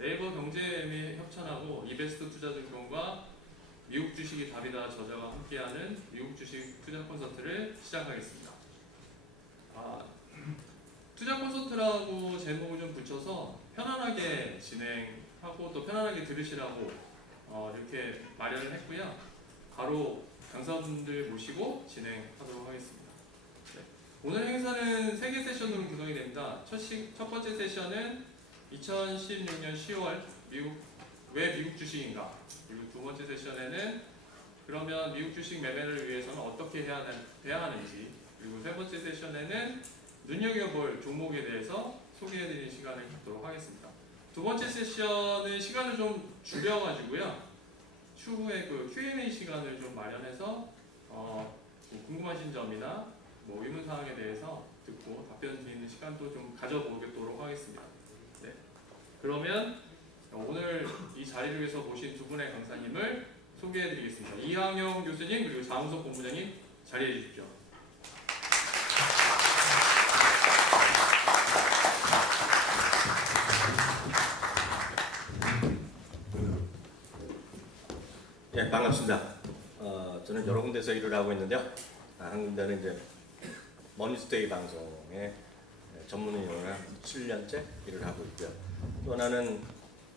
네이버 경제엠이 협찬하고 이베스트 투자증권과 미국 주식이 답이다 저자가 함께하는 미국 주식 투자 콘서트를 시작하겠습니다. 투자 콘서트라고 제목을 좀 붙여서 편안하게 진행하고 또 편안하게 들으시라고 이렇게 마련을 했고요. 바로 강사분들 모시고 진행하도록 하겠습니다. 네. 오늘 행사는 3개 세션으로 구성이 됩니다. 첫 번째 세션은 2016년 10월 왜 미국 주식인가? 그리고 두 번째 세션에는 그러면 미국 주식 매매를 위해서는 어떻게 해야 하는지, 그리고 세 번째 세션에는 눈여겨볼 종목에 대해서 소개해드리는 시간을 갖도록 하겠습니다. 두 번째 세션은 시간을 좀 줄여가지고요. 추후에 그 Q&A 시간을 좀 마련해서 궁금하신 점이나 의문사항에 대해서 듣고 답변 드리는 시간도 좀 가져보도록 하겠습니다. 네. 그러면 오늘 이 자리를 위해서 모신 두 분의 강사님을 소개해드리겠습니다. 이항영 교수님 그리고 장우석 본부장님 자리해 주십시오. 네, 반갑습니다. 저는 여러 군데서 일을 하고 있는데요. 한 군데는 이제 머니스테이 방송의 전문위원으로 7년째 일을 하고 있고요. 또 하나는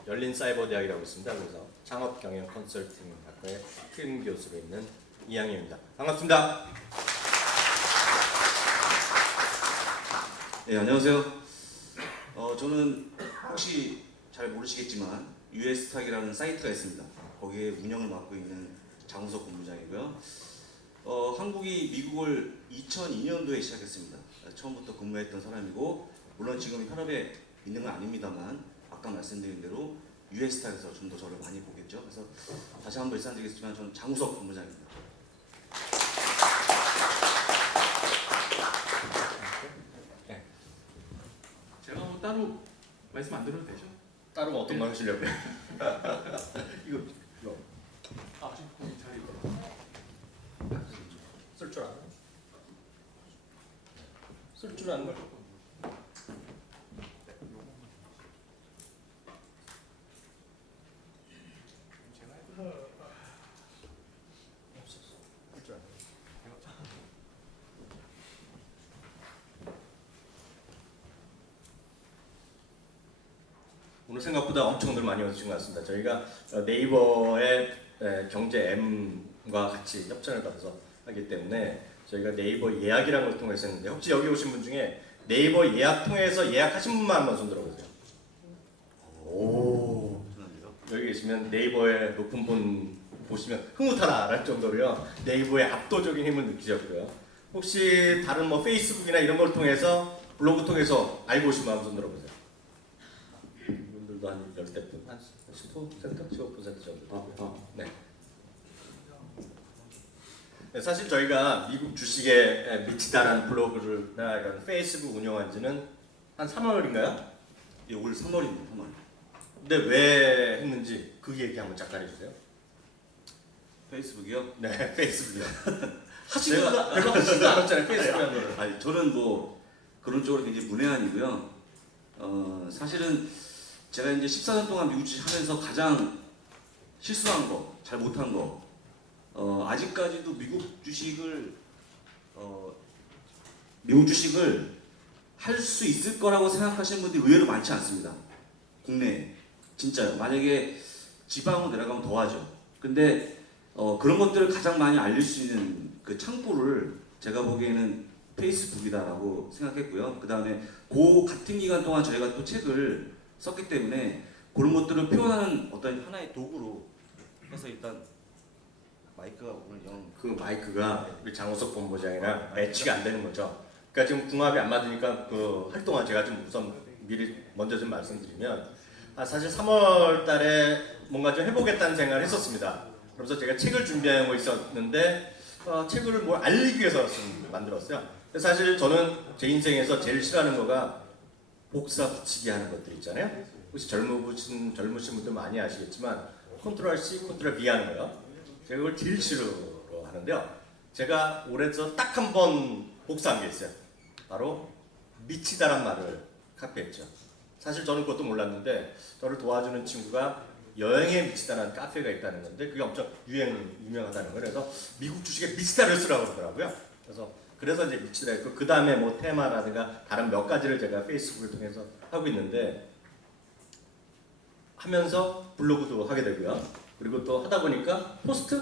열린사이버대학이라고 있습니다. 그래서 창업경영 컨설팅학과의 팀 교수로 있는 이항영입니다. 반갑습니다. 네, 안녕하세요. 저는 혹시 잘 모르시겠지만 US탁이라는 사이트가 있습니다. 거기에 운영을 맡고 있는 장우석 본부장이고요. 한국이 미국을 2002년도에 시작했습니다. 처음부터 근무했던 사람이고, 물론 지금 현업에 있는 건 아닙니다만 아까 말씀드린 대로 US탁에서 좀 더 저를 많이 보겠죠. 그래서 다시 한번 일상드리겠지만 저는 장우석 본부장입니다. 제가 따로 말씀 안 드려도 되죠? 따로 어떤 말 하시려고요? 이거 지금 거기 자리 쓸 줄 아는? 쓸 줄 아는 걸? 오늘 생각보다 엄청들 많이 오신 것 같습니다. 저희가 네이버의 경제 M과 같이 협찬을 받아서 하기 때문에 저희가 네이버 예약이라는 걸 통해서 했는데, 혹시 여기 오신 분 중에 네이버 예약 통해서 예약하신 분만 한번 손 들어보세요. 오, 여기 계시면 네이버의 높은 분 보시면 흐뭇하다랄 정도로요. 네이버의 압도적인 힘을 느끼셨고요. 혹시 다른 페이스북이나 이런 걸 통해서 블로그 통해서 알고 오신 분 한번 손 들어보세요. 한 열대 분, 한 15%, 15% 정도. 네. 사실 저희가 미국 주식에 미치다라는 블로그나 이런 페이스북 운영한 지는 한 3월인가요? 예, 올 3월입니다. 3월. 근데 왜 했는지 그 얘기 한번 잠깐 해주세요. 페이스북이요? 네, 페이스북이요. 하시다가 별로 하시지도 않았잖아요, 페이스북이라는 거를. 아니, 저는 그런 쪽으로 굉장히 문외한이고요. 사실은 제가 이제 14년 동안 미국 주식 하면서 가장 실수한 거, 잘 못한 거, 아직까지도 미국 주식을 할 수 있을 거라고 생각하시는 분들이 의외로 많지 않습니다. 국내에. 진짜요. 만약에 지방으로 내려가면 더 하죠. 근데 그런 것들을 가장 많이 알릴 수 있는 그 창구를 제가 보기에는 페이스북이다라고 생각했고요. 그 다음에 같은 기간 동안 저희가 또 책을 썼기 때문에 그런 것들을 표현하는 어떤 하나의 도구로 해서 일단 마이크가 오늘 그 마이크가 우리 장우석 본부장이랑 매치가 안 되는 거죠. 그러니까 지금 궁합이 안 맞으니까 그 활동을 제가 좀 우선 미리 먼저 좀 말씀드리면, 사실 3월 달에 뭔가 좀 해보겠다는 생각을 했었습니다. 그래서 제가 책을 준비하고 있었는데 책을 뭘 알리기 위해서 만들었어요. 사실 저는 제 인생에서 제일 싫어하는 거가 복사 붙이기 하는 것들 있잖아요. 혹시 젊으신 분들 많이 아시겠지만 컨트롤 C, 컨트롤 V 하는 거요. 제가 그걸 제일 싫어로 하는데요. 제가 올해서 딱 한 번 복사한 게 있어요. 바로 미치다란 말을 카피했죠. 사실 저는 그것도 몰랐는데 저를 도와주는 친구가 여행에 미치다라는 카페가 있다는 건데 그게 엄청 유명하다는 거예요. 그래서 미국 주식에 미치다를 쓰라고 그러더라고요. 그래서 이제 미치다 했고 그 다음에 뭐 테마라든가 다른 몇 가지를 제가 페이스북을 통해서 하고 있는데 하면서 블로그도 하게 되고요. 그리고 또 하다 보니까 포스트?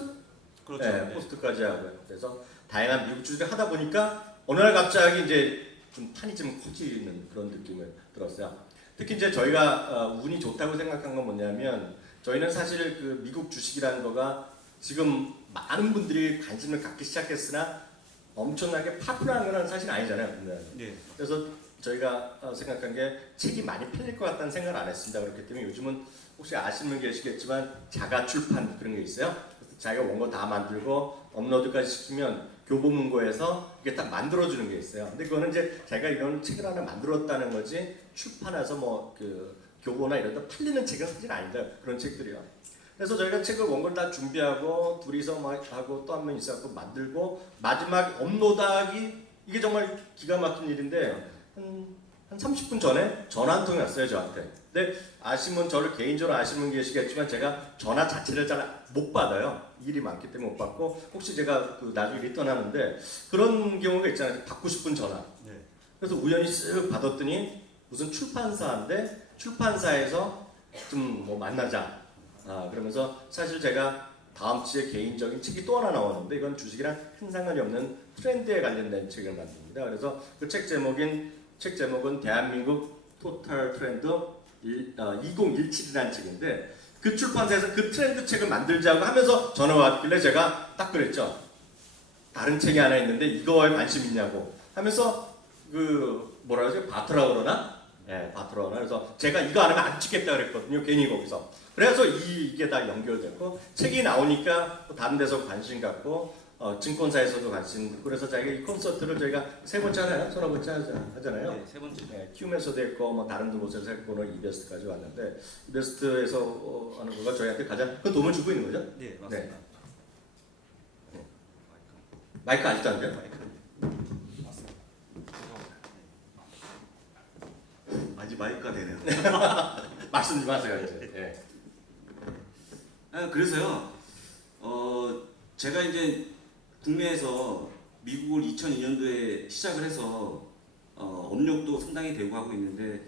그렇죠. 네, 포스트까지 하고요. 그래서 다양한 미국 주식을 하다 보니까 어느 날 갑자기 이제 좀 판이 좀 커지는 그런 느낌을 들었어요. 특히 이제 저희가 운이 좋다고 생각한 건 뭐냐면 저희는 사실 그 미국 주식이라는 거가 지금 많은 분들이 관심을 갖기 시작했으나 엄청나게 파퓰러한 건 사실 아니잖아요. 네. 그래서 저희가 생각한 게 책이 많이 팔릴 것 같다는 생각을 안 했습니다. 그렇기 때문에 요즘은 혹시 아시는 분 계시겠지만 자가 출판 그런 게 있어요. 그래서 자기가 원고 다 만들고 업로드까지 시키면 교보문고에서 이게 딱 만들어주는 게 있어요. 근데 그거는 이제 자기가 이런 책을 하나 만들었다는 거지 출판해서 뭐 그 교보나 이런 데 팔리는 책은 사실 아니다. 그런 책들이요. 그래서 저희가 책을 원고를 다 준비하고 둘이서 막 하고 또 한 명 있어서 만들고 마지막 업로드하기 이게 정말 기가 막힌 일인데 한 30분 전에 전화 한 통이 왔어요 저한테. 근데 아시면 저를 개인적으로 아시는 분 계시겠지만 제가 전화 자체를 잘 못 받아요. 일이 많기 때문에 못 받고 혹시 제가 그 나중에 리턴하는데 그런 경우가 있잖아요. 받고 싶은 전화. 네. 그래서 우연히 쓱 받았더니 무슨 출판사인데 출판사에서 좀 뭐 만나자. 그러면서 사실 제가 다음 주에 개인적인 책이 또 하나 나오는데 이건 주식이랑 큰 상관이 없는 트렌드에 관련된 책을 만듭니다. 그래서 그 책 제목은 대한민국 토탈 트렌드 2017이라는 책인데 그 출판사에서 그 트렌드 책을 만들자고 하면서 전화가 왔길래 제가 딱 그랬죠. 다른 책이 하나 있는데 이거에 관심 있냐고 하면서 그 뭐라 그러지? 바트라고 그러나? 네, 바트라고 그러나? 그래서 제가 이거 안 하면 안 찍겠다 그랬거든요. 괜히 거기서. 그래서 이게 다 연결됐고 책이 나오니까 또 다른 데서 관심 갖고 증권사에서도 관심 갖고 그래서 저희가 이 콘서트를 저희가 세 번째 하나요? 서너 번째 하잖아요. 네, 세 번째. 네, 키움에서도 했고 뭐 다른 곳에서 했고 오늘 이베스트까지 왔는데 이베스트에서 하는 거가 저희한테 가장 큰 도움을 주고 있는 거죠? 네, 맞습니다. 마이크 아직도 안 돼요? 아직 마이크가 되네요. 말씀 좀 하세요 이제. 네. 그래서요. 제가 이제 국내에서 미국을 2002년도에 시작을 해서 업력도 상당히 되고 하고 있는데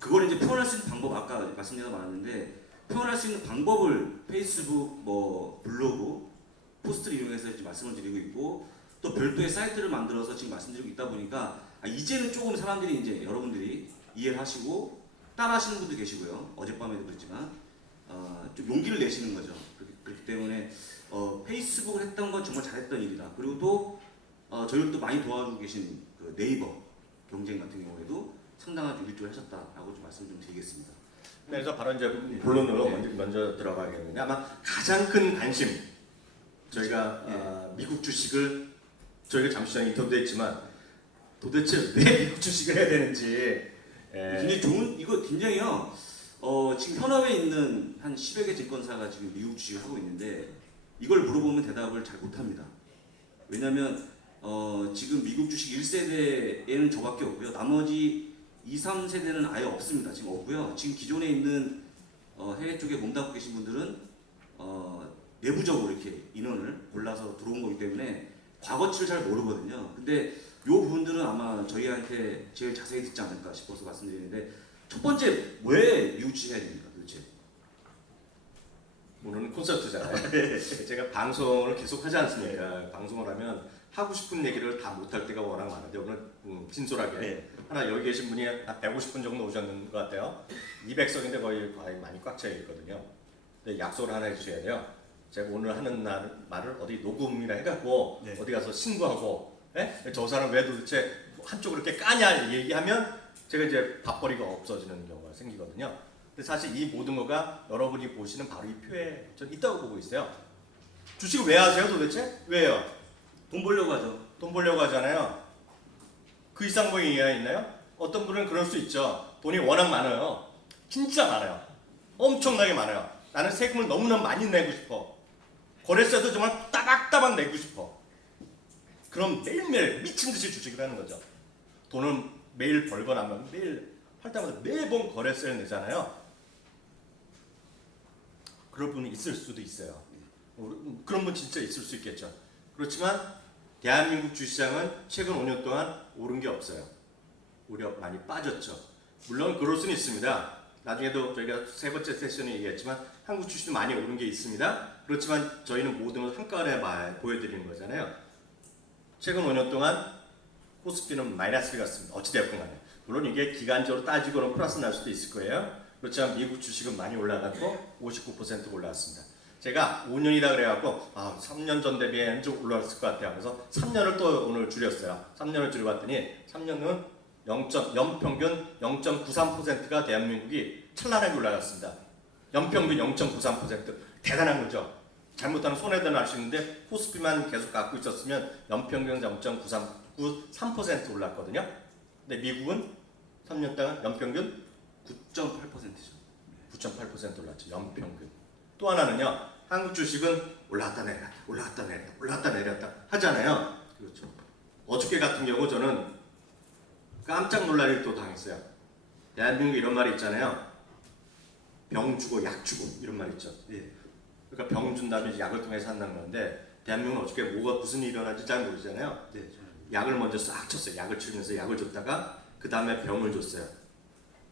그걸 이제 표현할 수 있는 방법 아까 말씀드린 거 많았는데 표현할 수 있는 방법을 페이스북, 뭐 블로그, 포스트를 이용해서 이제 말씀을 드리고 있고 또 별도의 사이트를 만들어서 지금 말씀드리고 있다 보니까 이제는 조금 사람들이 이제 여러분들이 이해를 하시고 따라하시는 분도 계시고요. 어젯밤에도 그랬지만 좀 용기를 내시는 거죠. 그렇기 때문에 페이스북을 했던 건 정말 잘했던 일이다. 그리고 또 저희를 또 많이 도와주고 계신 그 네이버 경쟁 같은 경우에도 상당한 유리조를 하셨다라고 좀 말씀 좀 드리겠습니다. 네, 그래서 바로 이제 본론으로 네. 먼저 들어가겠는데 아마 가장 큰 관심 저희가 미국 주식을 저희가 잠시 전에 인터뷰도 했지만 도대체 왜 미국 주식을 해야 되는지 굉장히 좋은 이거 굉장히요. 지금 현업에 있는 한 10여 개 증권사가 지금 미국 주식을 하고 있는데 이걸 물어보면 대답을 잘 못합니다. 왜냐하면 지금 미국 주식 1세대에는 저밖에 없고요. 나머지 2, 3세대는 아예 없습니다. 지금 없고요. 지금 기존에 있는 해외 쪽에 몸담고 계신 분들은 내부적으로 이렇게 인원을 골라서 들어온 거기 때문에 과거치를 잘 모르거든요. 근데 이 부분들은 아마 저희한테 제일 자세히 듣지 않을까 싶어서 말씀드리는데 첫 번째 왜 미국 주식 해야 됩니까 도대체? 오늘은 콘서트잖아요. 제가 방송을 계속 하지 않습니까? 방송을 하면 하고 싶은 얘기를 다 못할 때가 워낙 많은데 오늘 진솔하게 하나 여기 계신 분이 한 150분 정도 오셨는 것 같아요. 200석인데 거의 많이 꽉 차 있거든요. 근데 약속을 하나 해주셔야 돼요. 제가 오늘 하는 말을 어디 녹음이나 해갖고 어디 가서 신고하고 저 사람 왜 도대체 한쪽으로 이렇게 까냐 얘기하면 제가 이제 밥벌이가 없어지는 경우가 생기거든요. 근데 사실 이 모든 거가 여러분이 보시는 바로 이 표에 전 있다고 보고 있어요. 주식을 왜 하세요 도대체? 왜요? 돈 벌려고 하죠. 돈 벌려고 하잖아요. 그 이상 뭐 이해가 있나요? 어떤 분은 그럴 수 있죠. 돈이 워낙 많아요. 진짜 많아요. 엄청나게 많아요. 나는 세금을 너무나 많이 내고 싶어. 거래세도 정말 따박따박 내고 싶어. 그럼 매일매일 미친듯이 주식을 하는 거죠. 돈은 매일 벌거나 하면 매일 할 때마다 매번 거래세를 내잖아요. 그럴 분이 있을 수도 있어요. 그런 분 진짜 있을 수 있겠죠. 그렇지만 대한민국 주시장은 최근 5년 동안 오른 게 없어요. 오히려 많이 빠졌죠. 물론 그럴 수는 있습니다. 나중에도 저희가 세 번째 세션에 얘기했지만 한국 주식도 많이 오른 게 있습니다. 그렇지만 저희는 모든 걸 한꺼번에 보여드리는 거잖아요. 최근 5년 동안 코스피는 마이너스를 갔습니다. 어찌되었건 간에. 물론 이게 기간적으로 따지고는 플러스 날 수도 있을 거예요. 그렇지만 미국 주식은 많이 올라갔고 59% 올라왔습니다. 제가 5년이라 그래갖고 3년 전 대비에는 좀 올라왔을 것 같아요. 그래서 3년을 또 오늘 줄였어요. 3년을 줄여봤더니 3년은 연평균 0.93%가 대한민국이 찬란하게 올라갔습니다. 연평균 0.93% 대단한 거죠. 잘못하면 손해도 날 수 있는데 코스피만 계속 갖고 있었으면 연평균 0.93% 올랐거든요. 근데 미국은 3년 동안 연평균 9.8%죠. 9.8% 올랐죠. 연평균. 또 하나는요. 한국 주식은 올랐다 내렸다 올랐다 내렸다 올랐다 내렸다 하잖아요. 그렇죠. 어저께 같은 경우 저는 깜짝 놀랄 일도 당했어요. 대한민국 이런 말이 있잖아요. 병 주고 약 주고 이런 말 있죠. 예. 그러니까 병 준 다음에 약을 통해서 한다는 건데 대한민국은 어저께 무슨 일이 일어날지 잘 모르잖아요. 네. 약을 먼저 싹 쳤어요. 약을 치면서 약을 줬다가 그 다음에 병을 줬어요.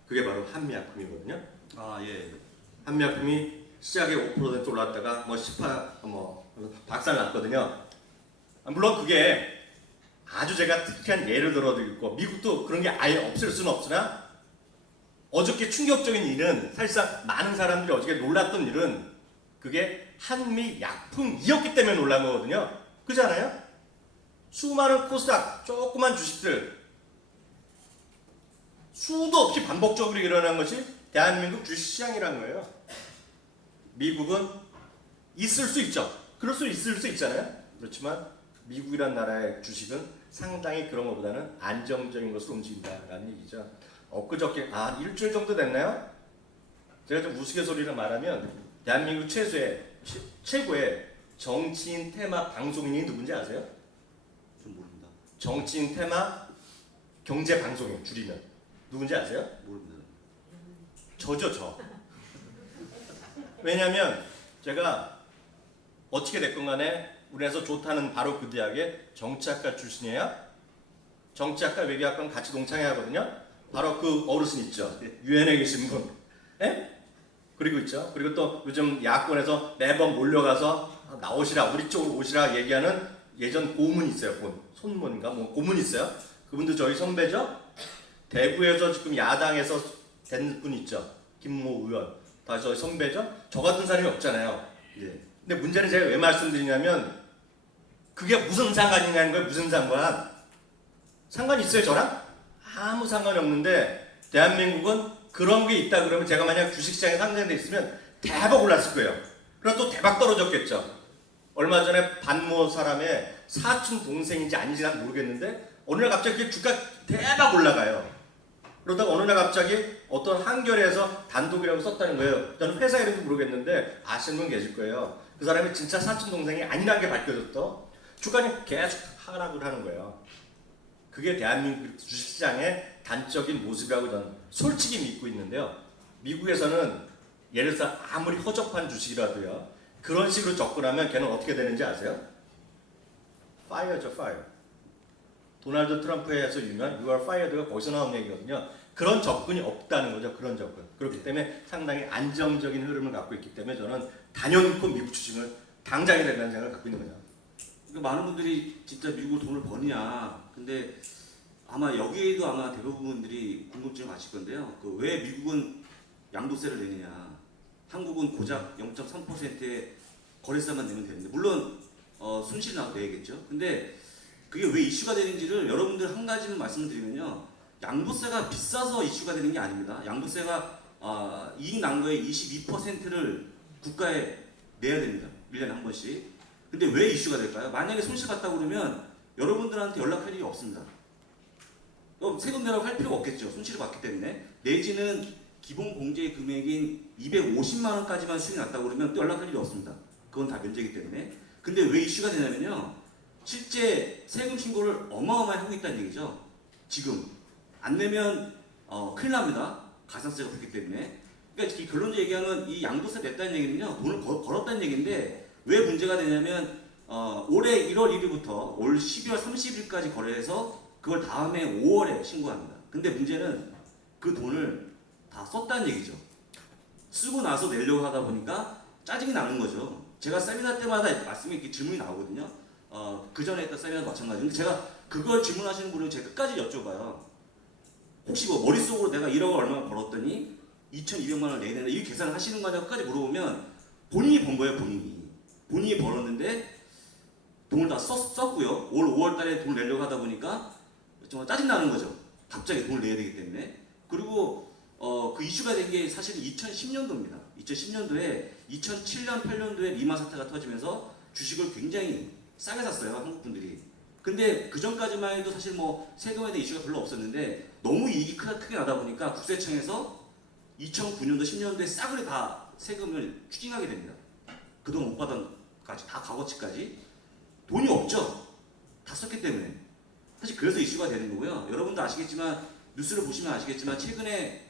그게 바로 한미약품이거든요. 아 예. 한미약품이 시작에 5% 올랐다가 18 박살 났거든요. 물론 그게 아주 제가 특이한 예를 들어드리고 미국도 그런 게 아예 없을 수는 없으나 어저께 충격적인 일은 사실상 많은 사람들이 어저께 놀랐던 일은 그게 한미약품이었기 때문에 놀란 거거든요. 그렇잖아요? 수많은 코스닥 조그만 주식들 수도 없이 반복적으로 일어난 것이 대한민국 주식시장이라는 거예요. 미국은 있을 수 있죠. 그럴 수 있을 수 있잖아요. 그렇지만 미국이란 나라의 주식은 상당히 그런 것보다는 안정적인 것으로 움직인다라는 얘기죠. 엊그저께 일주일 정도 됐나요? 제가 좀 우스갯소리를 말하면 대한민국 최고의 정치인 테마 방송인이 누군지 아세요? 좀 모릅니다. 정치인 테마 경제 방송인 줄이면 누군지 아세요? 모릅니다. 저죠 저. 왜냐하면 제가 어떻게 됐건 간에 우리나라에서 좋다는 바로 그 대학의 정치학과 출신이에요. 정치학과 외교학과는 같이 동창회 하거든요. 바로 그 어르신 있죠. 유엔에 계신 분. 예? 그리고 있죠. 그리고 또 요즘 야권에서 매번 몰려가서 나오시라 우리 쪽으로 오시라 얘기하는 예전 고문 있어요. 손문인가 고문 있어요. 그분도 저희 선배죠. 대구에서 지금 야당에서 된 분 있죠. 김모 의원. 다 저희 선배죠. 저 같은 사람이 없잖아요. 예. 근데 문제는 제가 왜 말씀드리냐면 그게 무슨 상관이냐는 거예요. 무슨 상관? 상관이 있어요 저랑? 아무 상관이 없는데 대한민국은 그런 게 있다 그러면 제가 만약 주식시장에 상장돼 있으면 대박 올랐을 거예요. 그럼 또 대박 떨어졌겠죠. 얼마 전에 반모 사람의 사촌 동생인지 아닌지 난 모르겠는데 어느 날 갑자기 주가 대박 올라가요. 그러다가 어느 날 갑자기 어떤 한겨레에서 단독이라고 썼다는 거예요. 저는 회사 이름도 모르겠는데 아시는 분 계실 거예요. 그 사람이 진짜 사촌 동생이 아니라는 게 밝혀졌어. 주가는 계속 하락을 하는 거예요. 그게 대한민국 주식시장의 단적인 모습이라고 저는 솔직히 믿고 있는데요. 미국에서는 예를 들어서 아무리 허접한 주식이라도요. 그런 식으로 접근하면 걔는 어떻게 되는지 아세요? fire죠, fire. 도널드 트럼프에서 유명한 You are fired가 거기서 나온 얘기거든요. 그런 접근이 없다는 거죠. 그런 접근. 그렇기 때문에 상당히 안정적인 흐름을 갖고 있기 때문에 저는 단연코 미국 주식을 당장에 된다는 생각을 갖고 있는 거죠. 그러니까 많은 분들이 진짜 미국으로 돈을 버느냐. 근데 아마 여기에도 아마 대부분들이 궁금증을 가질 건데요. 그 왜 미국은 양도세를 내느냐. 한국은 고작 0.3%의 거래세만 내면 되는데 물론 순실 나도 내야겠죠. 근데 그게 왜 이슈가 되는지를 여러분들 한 가지만 말씀드리면요. 양도세가 비싸서 이슈가 되는 게 아닙니다. 양도세가 이익 난 거의 22%를 국가에 내야 됩니다. 1년에 한 번씩. 근데 왜 이슈가 될까요? 만약에 손실 봤다고 그러면 여러분들한테 연락할 일이 없습니다. 세금 내라고 할 필요가 없겠죠. 손실을 봤기 때문에. 내지는 기본 공제 금액인 250만 원까지만 수익이 났다고 그러면 또 연락할 일이 없습니다. 그건 다 면제이기 때문에. 근데 왜 이슈가 되냐면요. 실제 세금 신고를 어마어마하게 하고 있다는 얘기죠. 지금 안 내면 큰일 납니다. 가산세가 붙기 때문에. 그러니까 이 결론적으로 얘기하면 이 양도세 냈다는 얘기는요, 돈을 벌었다는 얘기인데 왜 문제가 되냐면 올해 1월 1일부터 올 12월 30일까지 거래해서 그걸 다음에 5월에 신고합니다. 근데 문제는 그 돈을 다 썼다는 얘기죠. 쓰고 나서 내려고 하다 보니까 짜증이 나는 거죠. 제가 세미나 때마다 말씀이 이렇게 질문이 나오거든요. 그 전에 했던 세미나도 마찬가지인데 제가 그걸 질문하시는 분은 제가 끝까지 여쭤봐요. 혹시 뭐 머릿속으로 내가 1억을 얼마나 벌었더니 2,200만 원을 내야 된다 이 계산을 하시는 거냐고까지 물어보면 본인이 번 거예요. 본인이 벌었는데 돈을 다 썼고요. 올 5월 달에 돈을 내려고 하다 보니까 정말 짜증 나는 거죠. 갑자기 돈을 내야 되기 때문에. 그리고 그 이슈가 된 게 사실 2010년도입니다. 2010년도에 2007년, 8년도에 리만 사태가 터지면서 주식을 굉장히 싸게 샀어요. 한국 분들이. 근데 그 전까지만 해도 사실 뭐 세금에 대한 이슈가 별로 없었는데 너무 이익이 크게 나다 보니까 국세청에서 2009년도, 10년도에 싸그리 다 세금을 추징하게 됩니다. 그동안 못 받은 까지 다 값어치까지 돈이 없죠. 다 썼기 때문에. 사실 그래서 이슈가 되는 거고요. 여러분도 아시겠지만 뉴스를 보시면 아시겠지만 최근에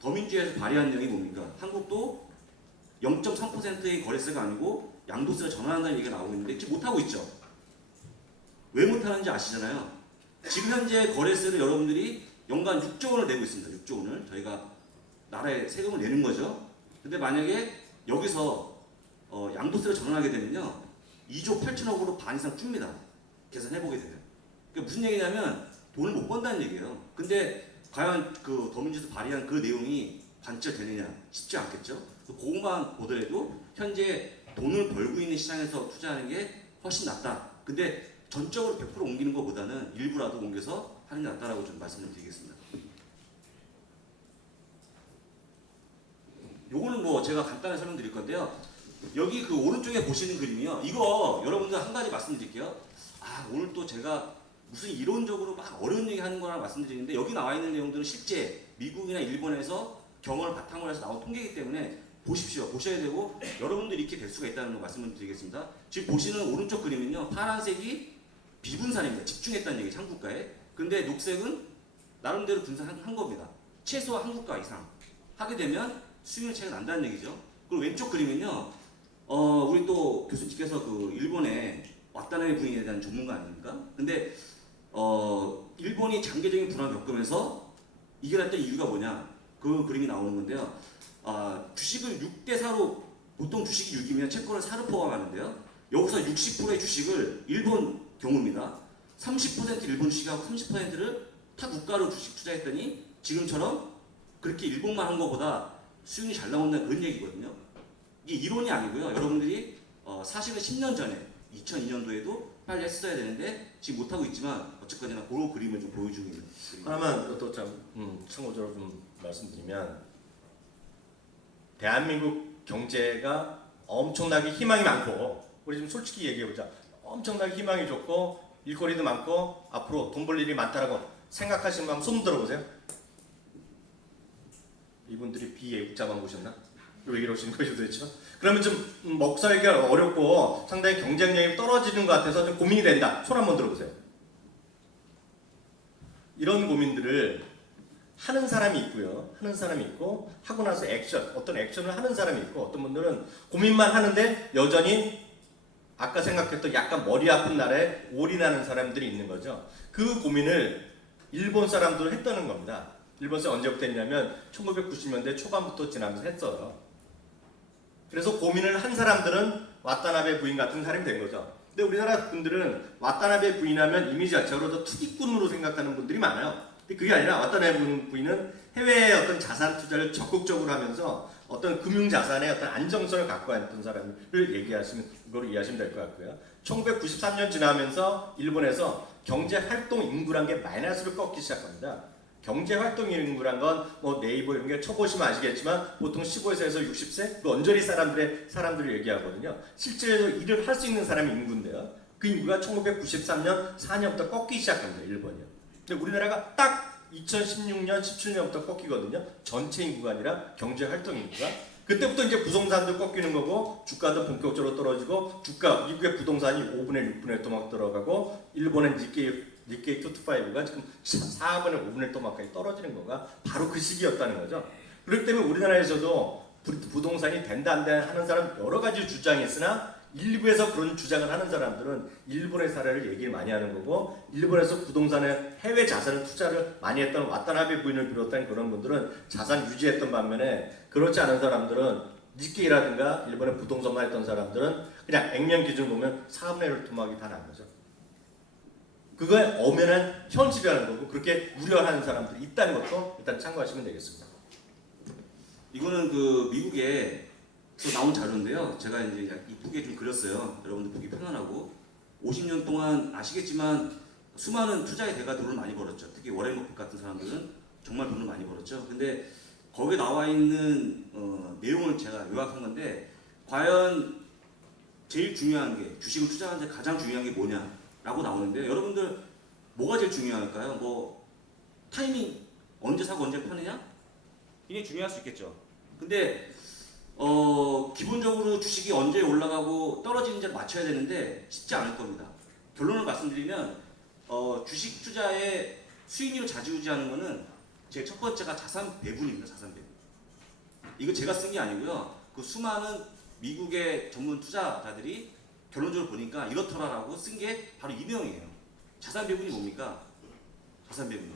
더민주에서 발의한 내용이 뭡니까? 한국도 0.3%의 거래세가 아니고 양도세를 전환한다는 얘기가 나오고 있는데 지금 못하고 있죠. 왜 못하는지 아시잖아요. 지금 현재 거래세를 여러분들이 연간 6조 원을 내고 있습니다. 6조 원을 저희가 나라에 세금을 내는 거죠. 근데 만약에 여기서 양도세를 전환하게 되면요 2조 8천억으로 반 이상 줍니다. 계산해보게 되면. 그러니까 무슨 얘기냐면 돈을 못 번다는 얘기예요. 근데 과연 그 더민주에서 발의한 그 내용이 관철되느냐 쉽지 않겠죠. 그것만 보더라도 현재 돈을 벌고 있는 시장에서 투자하는 게 훨씬 낫다. 근데 전적으로 100% 옮기는 것보다는 일부라도 옮겨서 하는 게 낫다라고 좀 말씀을 드리겠습니다. 요거는 뭐 제가 간단히 설명드릴 건데요. 여기 그 오른쪽에 보시는 그림이요. 이거 여러분들 한 가지 말씀드릴게요. 오늘 또 제가 무슨 이론적으로 막 어려운 얘기 하는 거라 말씀드리는데 여기 나와 있는 내용들은 실제 미국이나 일본에서 경험을 바탕으로 해서 나온 통계이기 때문에 보십시오. 보셔야 되고 여러분들이 이렇게 될 수가 있다는 거 말씀을 드리겠습니다. 지금 보시는 오른쪽 그림은요. 파란색이 비분산입니다. 집중했다는 얘기 한국가에. 근데 녹색은 나름대로 분산한 겁니다. 최소한 한국가 이상 하게 되면 수익률 차이가 난다는 얘기죠. 그리고 왼쪽 그림은요. 우리 또 교수님께서 그 일본의 와타나베 부인에 대한 전문가 아닙니까? 근데 일본이 장기적인 불황을 겪으면서 이겨냈던 이유가 뭐냐? 그 그림이 나오는 건데요. 주식을 6대4로 보통 주식이 6이면 채권을 4로 포함하는데요. 여기서 60%의 주식을 일본 경우입니다. 30% 일본 주식하고 30%를 타 국가로 주식 투자했더니 지금처럼 그렇게 일본만 한 것보다 수익이 잘 나온다는 그런 얘기거든요. 이게 이론이 아니고요. 여러분들이 사실은 10년 전에 2002년도에도 빨리 했어야 되는데 지금 못하고 있지만 어쨌거나 그런 그림을 좀 보여주고 있는 그림입니다. 하나만 또 참고적으로 좀 말씀드리면 대한민국 경제가 엄청나게 희망이 많고 우리 좀 솔직히 얘기해보자. 엄청나게 희망이 좋고 일거리도 많고 앞으로 돈 벌 일이 많다라고 생각하시는 분 한번 손 들어보세요. 이분들이 비애국자만 보셨나? 왜 이러시는 거죠 도대체? 그러면 좀 먹살기가 어렵고 상당히 경쟁력이 떨어지는 것 같아서 좀 고민이 된다. 손 한번 들어보세요. 이런 고민들을 하는 사람이 있고요. 하는 사람이 있고 하고 나서 어떤 액션을 하는 사람이 있고 어떤 분들은 고민만 하는데 여전히 아까 생각했던 약간 머리 아픈 날에 올인하는 사람들이 있는 거죠. 그 고민을 일본 사람들은 했다는 겁니다. 일본 사람 언제부터 했냐면 1990년대 초반부터 지나면서 했어요. 그래서 고민을 한 사람들은 와타나베 부인 같은 사람이 된 거죠. 근데 우리나라 분들은 와타나베 부인하면 이미지 자체로 투기꾼으로 생각하는 분들이 많아요. 근데 그게 아니라 와타나베 부인은 해외의 어떤 자산 투자를 적극적으로 하면서 어떤 금융자산의 어떤 안정성을 갖고 있던 사람을 얘기하시면 이걸 이해하시면 될 것 같고요. 1993년 지나면서 일본에서 경제활동 인구란 게 마이너스로 꺾기 시작합니다. 경제활동 인구란 건 뭐 네이버 이런 게 쳐보시면 아시겠지만 보통 15세에서 60세 그 언저리 사람들을 얘기하거든요. 실제로 일을 할 수 있는 사람이 인구인데요. 그 인구가 1993년 4년부터 꺾기 시작합니다. 일본이요. 근데 우리나라가 딱 2016년 17년부터 꺾이거든요. 전체 인구가 아니라 경제활동 인구가. 그때부터 이제 부동산도 꺾이는 거고 주가도 본격적으로 떨어지고 미국의 부동산이 5분의 6분의 1또 막 들어가고 일본의 니케이 225가 지금 4분의 5분의 1 가까이 떨어지는 거가 바로 그 시기였다는 거죠. 그렇기 때문에 우리나라에서도 부동산이 된다 안 된다 하는 사람 여러 가지 주장이 있으나 일부에서 그런 주장을 하는 사람들은 일본의 사례를 얘기를 많이 하는 거고, 일본에서 부동산에 해외 자산을 투자를 많이 했던 와타나베 부인을 비롯한 그런 분들은 자산 유지했던 반면에, 그렇지 않은 사람들은 니케이라든가 일본의 부동산만 했던 사람들은 그냥 액면 기준 보면 4분의 1 토막이 다 난 거죠. 그거에 엄연한 현실이라는 거고, 그렇게 우려하는 사람들이 있다는 것도 일단 참고하시면 되겠습니다. 이거는 그 미국에서 나온 자료인데요. 제가 이제 이쁘게 좀 그렸어요. 여러분들 보기 편안하고. 50년 동안 아시겠지만 수많은 투자의 대가 돈을 많이 벌었죠. 특히 워렌 버핏 같은 사람들은 정말 돈을 많이 벌었죠. 근데 거기에 나와 있는 내용을 제가 요약한 건데, 과연 제일 중요한 게, 주식을 투자하는데 가장 중요한 게 뭐냐라고 나오는데, 여러분들 뭐가 제일 중요할까요? 뭐 타이밍, 언제 사고 언제 파느냐? 이게 중요할 수 있겠죠. 근데 기본적으로 주식이 언제 올라가고 떨어지는지를 맞춰야 되는데 쉽지 않을 겁니다. 결론을 말씀드리면 주식 투자의 수익률을 좌지우지하는 거는 제 첫 번째가 자산 배분입니다. 자산 배분. 이거 제가 쓴 게 아니고요. 그 수많은 미국의 전문 투자자들이 결론적으로 보니까 이렇더라라고 쓴 게 바로 이 내용이에요. 자산 배분이 뭡니까? 자산 배분.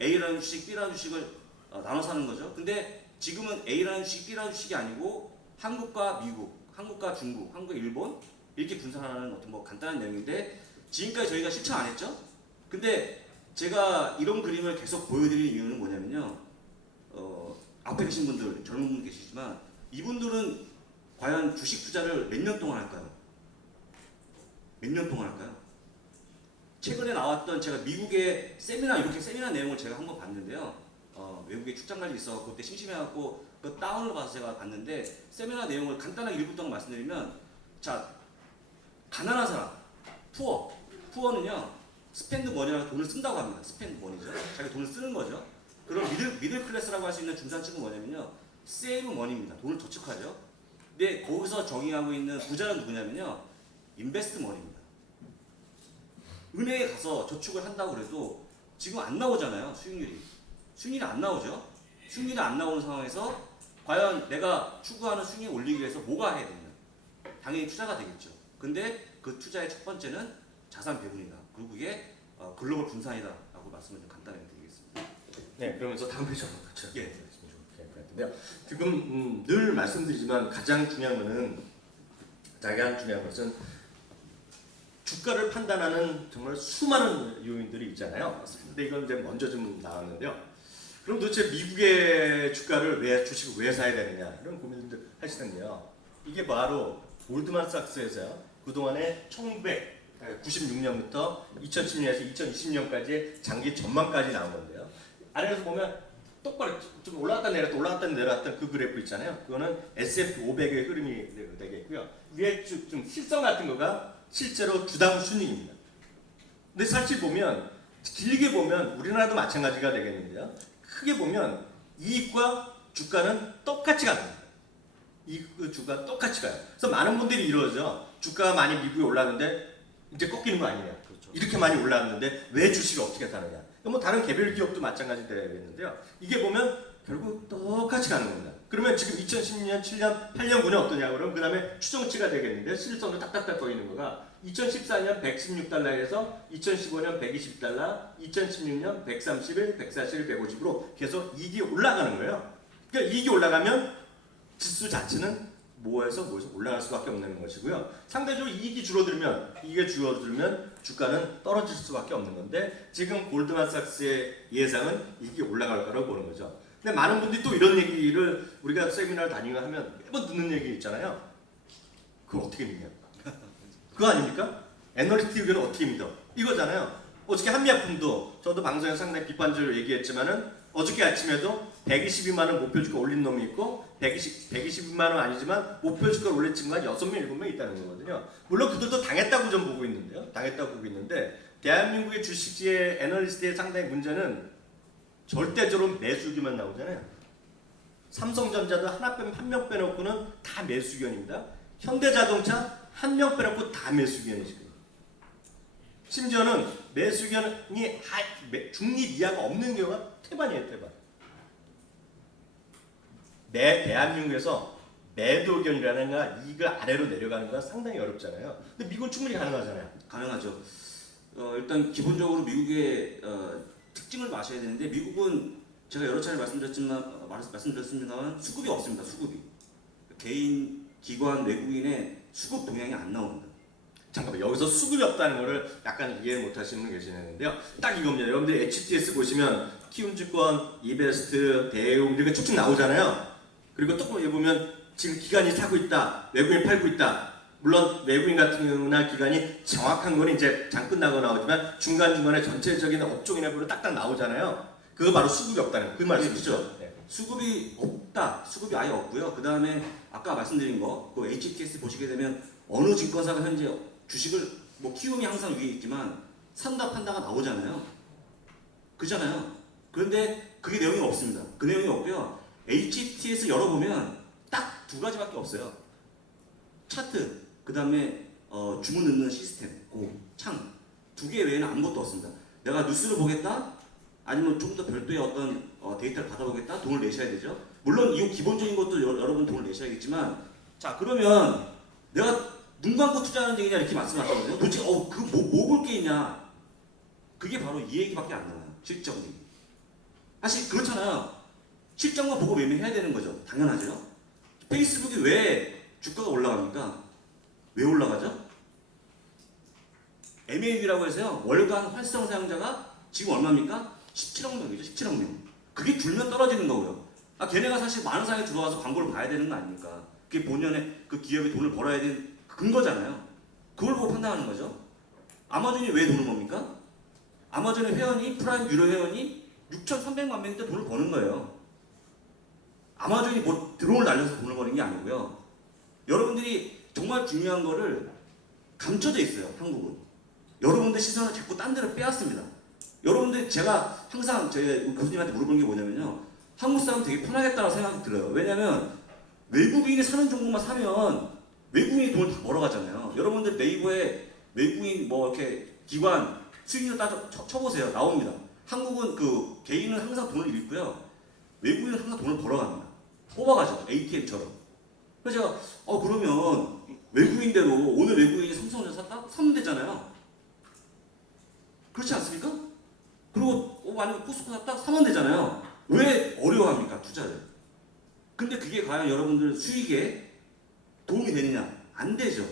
A라는 주식, B라는 주식을 나눠 사는 거죠. 근데 지금은 A라는 주식, B라는 주식이 아니고 한국과 미국, 한국과 중국, 한국과 일본 이렇게 분산하는 어떤 뭐 간단한 내용인데, 지금까지 저희가 실천 안 했죠. 근데 제가 이런 그림을 계속 보여드리는 이유는 뭐냐면요. 앞에 계신 분들, 젊은 분 계시지만 이분들은 과연 주식 투자를 몇 년 동안 할까요? 몇 년 동안 할까요? 최근에 나왔던 제가 미국의 세미나, 이렇게 세미나 내용을 제가 한번 봤는데요. 외국에 출장 갈 일이 있어 그때 심심해갖고 그 다운을 받아서 제가 봤는데, 세미나 내용을 간단하게 1분 동안 말씀드리면, 자, 가난한 사람, 푸어는요 스펜드 머니라고 돈을 쓴다고 합니다. 스펜드 머니죠. 자기 돈을 쓰는 거죠. 그럼 미들 클래스라고 할 수 있는 중산층은 뭐냐면요, 세이브 머니입니다. 돈을 저축하죠. 근데 거기서 정의하고 있는 부자는 누구냐면요, 인베스트 머니입니다. 은행에 가서 저축을 한다고 그래도 지금 안 나오잖아요. 수익률이 안 나오죠. 수익률이 안 나오는 상황에서 과연 내가 추구하는 수익률을 올리기 위해서 뭐가 해야 되냐? 당연히 투자가 되겠죠. 근데 그 투자의 첫 번째는 자산 배분이다. 그리고 그게 글로벌 분산이다라고 말씀을 좀 간단하게 드리겠습니다. 네, 그러면서 다음 페이지 한번 같이 예. 같은데요. 지금 늘 말씀드리지만 가장 중요한 것은 주가를 판단하는 정말 수많은 요인들이 있잖아요. 근데 이건 이제 먼저 좀 나왔는데요. 그럼 도대체 미국의 주식을 왜 사야 되느냐, 이런 고민들 하시던데요. 이게 바로 골드만삭스에서 그동안에 1996년부터 2010년에서 2020년까지 장기 전망까지 나온 건데요. 아래에서 보면 똑바로 좀 올라갔다 내려왔던 그 그래프 있잖아요. 그거는 S&P 500의 흐름이 되겠고요. 위에 좀 실성 같은 거가 실제로 주당 순이익입니다. 근데 사실 보면, 길게 보면 우리나라도 마찬가지가 되겠는데요. 크게 보면 이익과 주가는 똑같이 갑니다. 이익과 주가 똑같이 가요. 그래서 많은 분들이 이러죠. 주가가 많이 미국에 올랐는데 이제 꺾이는 거 아니냐. 그렇죠. 이렇게 많이 올랐는데 왜 주식을 어떻게 사느냐. 뭐 다른 개별 기업도 마찬가지 되겠는데요. 이게 보면 결국 똑같이 가는 겁니다. 그러면 지금 2010년, 7년, 8년, 9년 어떠냐 그러면 그 다음에 추정치가 되겠는데, 실선으로 딱딱딱 떠 있는 거가 2014년 116달러에서 2015년 120달러, 2016년 131, 141, 150으로 계속 이익이 올라가는 거예요. 그러니까 이익이 올라가면 지수 자체는 뭐에서 올라갈 수밖에 없는 것이고요. 상대적으로 이익이 줄어들면 주가는 떨어질 수밖에 없는 건데, 지금 골드만삭스의 예상은 이익이 올라갈 거라고 보는 거죠. 근데 많은 분들이 또 이런 얘기를, 우리가 세미나를 다니고 하면 매번 듣는 얘기 있잖아요. 그거 어떻게 믿냐? 그거 아닙니까? 애널리스트 의견을 어떻게 믿어? 이거잖아요. 어저께 한미약품도, 저도 방송에서 상당히 비판적으로 얘기했지만은 어저께 아침에도 122만 원 목표 주가 올린 놈이 있고 122만 원 아니지만 목표 주가 올린 친구가 6명, 7명 있다는 거거든요. 물론 그들도 당했다고 좀 보고 있는데요. 당했다고 보고 있는데, 대한민국의 주식시의 애널리스트의 상당히 문제는 절대적으로 매수기만 나오잖아요. 삼성전자도 한 명 빼놓고는 다 매수견입니다. 현대자동차 한 명 빼놓고 다 매수견이시거든요. 심지어는 매수 의견이 중립 이하가 없는 경우가 태반이에요, 태반. 대한민국에서 매도 의견이라는 거 이익을 아래로 내려가는 건 상당히 어렵잖아요. 근데 미국은 충분히 가능하잖아요. 가능하죠. 일단 기본적으로 미국의 특징을 마셔야 되는데 미국은 제가 여러 차례 말씀드렸습니다만 수급이 없습니다. 수급이. 개인, 기관, 외국인의 수급 동향이 안 나옵니다. 잠깐만, 여기서 수급이 없다는 거를 약간 이해를 못 하시는 분 계시는데요. 딱 이겁니다. 여러분들 HTS 보시면 키움증권, 이베스트, 대웅 이렇게 쭉쭉 나오잖아요. 그리고 또 보면 지금 기관이 사고 있다, 외국인이 팔고 있다. 물론 외국인 같은 경우나 기관이 정확한 건 이제 장 끝나고 나오지만 중간중간에 전체적인 업종이나 그로 딱딱 나오잖아요. 그거 바로 수급이 없다는 그 말씀이죠. 네. 수급이 없다. 수급이 아예 없고요. 그 다음에 아까 말씀드린 거, 그 HTS 보시게 되면 어느 증권사가 현재 주식을 뭐 키움이 항상 위에 있지만 산다 판다가 나오잖아요. 그잖아요. 그런데 그게 내용이 없습니다. 그 내용이 없고요. HTS 열어보면 딱 두 가지밖에 없어요. 차트, 그 다음에 주문 넣는 시스템, 창. 두 개 외에는 아무것도 없습니다. 내가 뉴스를 보겠다? 아니면 좀 더 별도의 어떤 데이터를 받아보겠다? 돈을 내셔야 되죠. 물론 이 기본적인 것도 여러분 돈을 내셔야겠지만, 자 그러면 내가 눈 감고 투자하는 얘기냐 이렇게 말씀하셨거든요. 도대체 뭐 볼 게 있냐? 그게 바로 이 얘기밖에 안 나와요. 실적이. 사실 그렇잖아요. 실적만 보고 매매해야 되는 거죠. 당연하죠. 페이스북이 왜 주가가 올라갑니까? 왜 올라가죠? MAU라고 해서요. 월간 활성 사용자가 지금 얼마입니까? 17억 명이죠. 17억 명. 그게 줄면 떨어지는 거고요. 걔네가 사실 많은 사람이 들어와서 광고를 봐야 되는 거 아닙니까? 그게 본연의 그 기업이 돈을 벌어야 되는 근거잖아요. 그걸 보고 판단하는 거죠. 아마존이 왜 돈을 법니까? 아마존의 회원이, 프라임 유료 회원이 6,300만 명인데 돈을 버는 거예요. 아마존이 뭐 드론을 날려서 돈을 버는 게 아니고요. 여러분들이 정말 중요한 거를 감춰져 있어요. 한국은. 여러분들 시선을 자꾸 딴 데로 빼앗습니다. 여러분들 제가 항상 제 교수님한테 물어보는 게 뭐냐면요. 한국 사람 되게 편하겠다고 생각이 들어요. 왜냐면 외국인이 사는 종목만 사면 외국인이 돈을 다 벌어가잖아요. 여러분들 네이버에 외국인 뭐 이렇게 기관 수익률 따져 쳐보세요. 나옵니다. 한국은 그 개인은 항상 돈을 잃고요. 외국인은 항상 돈을 벌어갑니다. 뽑아가죠. ATM처럼. 그래서 제가 그러면 외국인대로 오늘 외국인이 삼성전자 샀다? 사면 되잖아요. 그렇지 않습니까? 그리고 만약에 코스코 샀다? 사면 되잖아요. 왜 어려워합니까? 투자를. 근데 그게 과연 여러분들 수익에 도움이 되느냐? 안 되죠.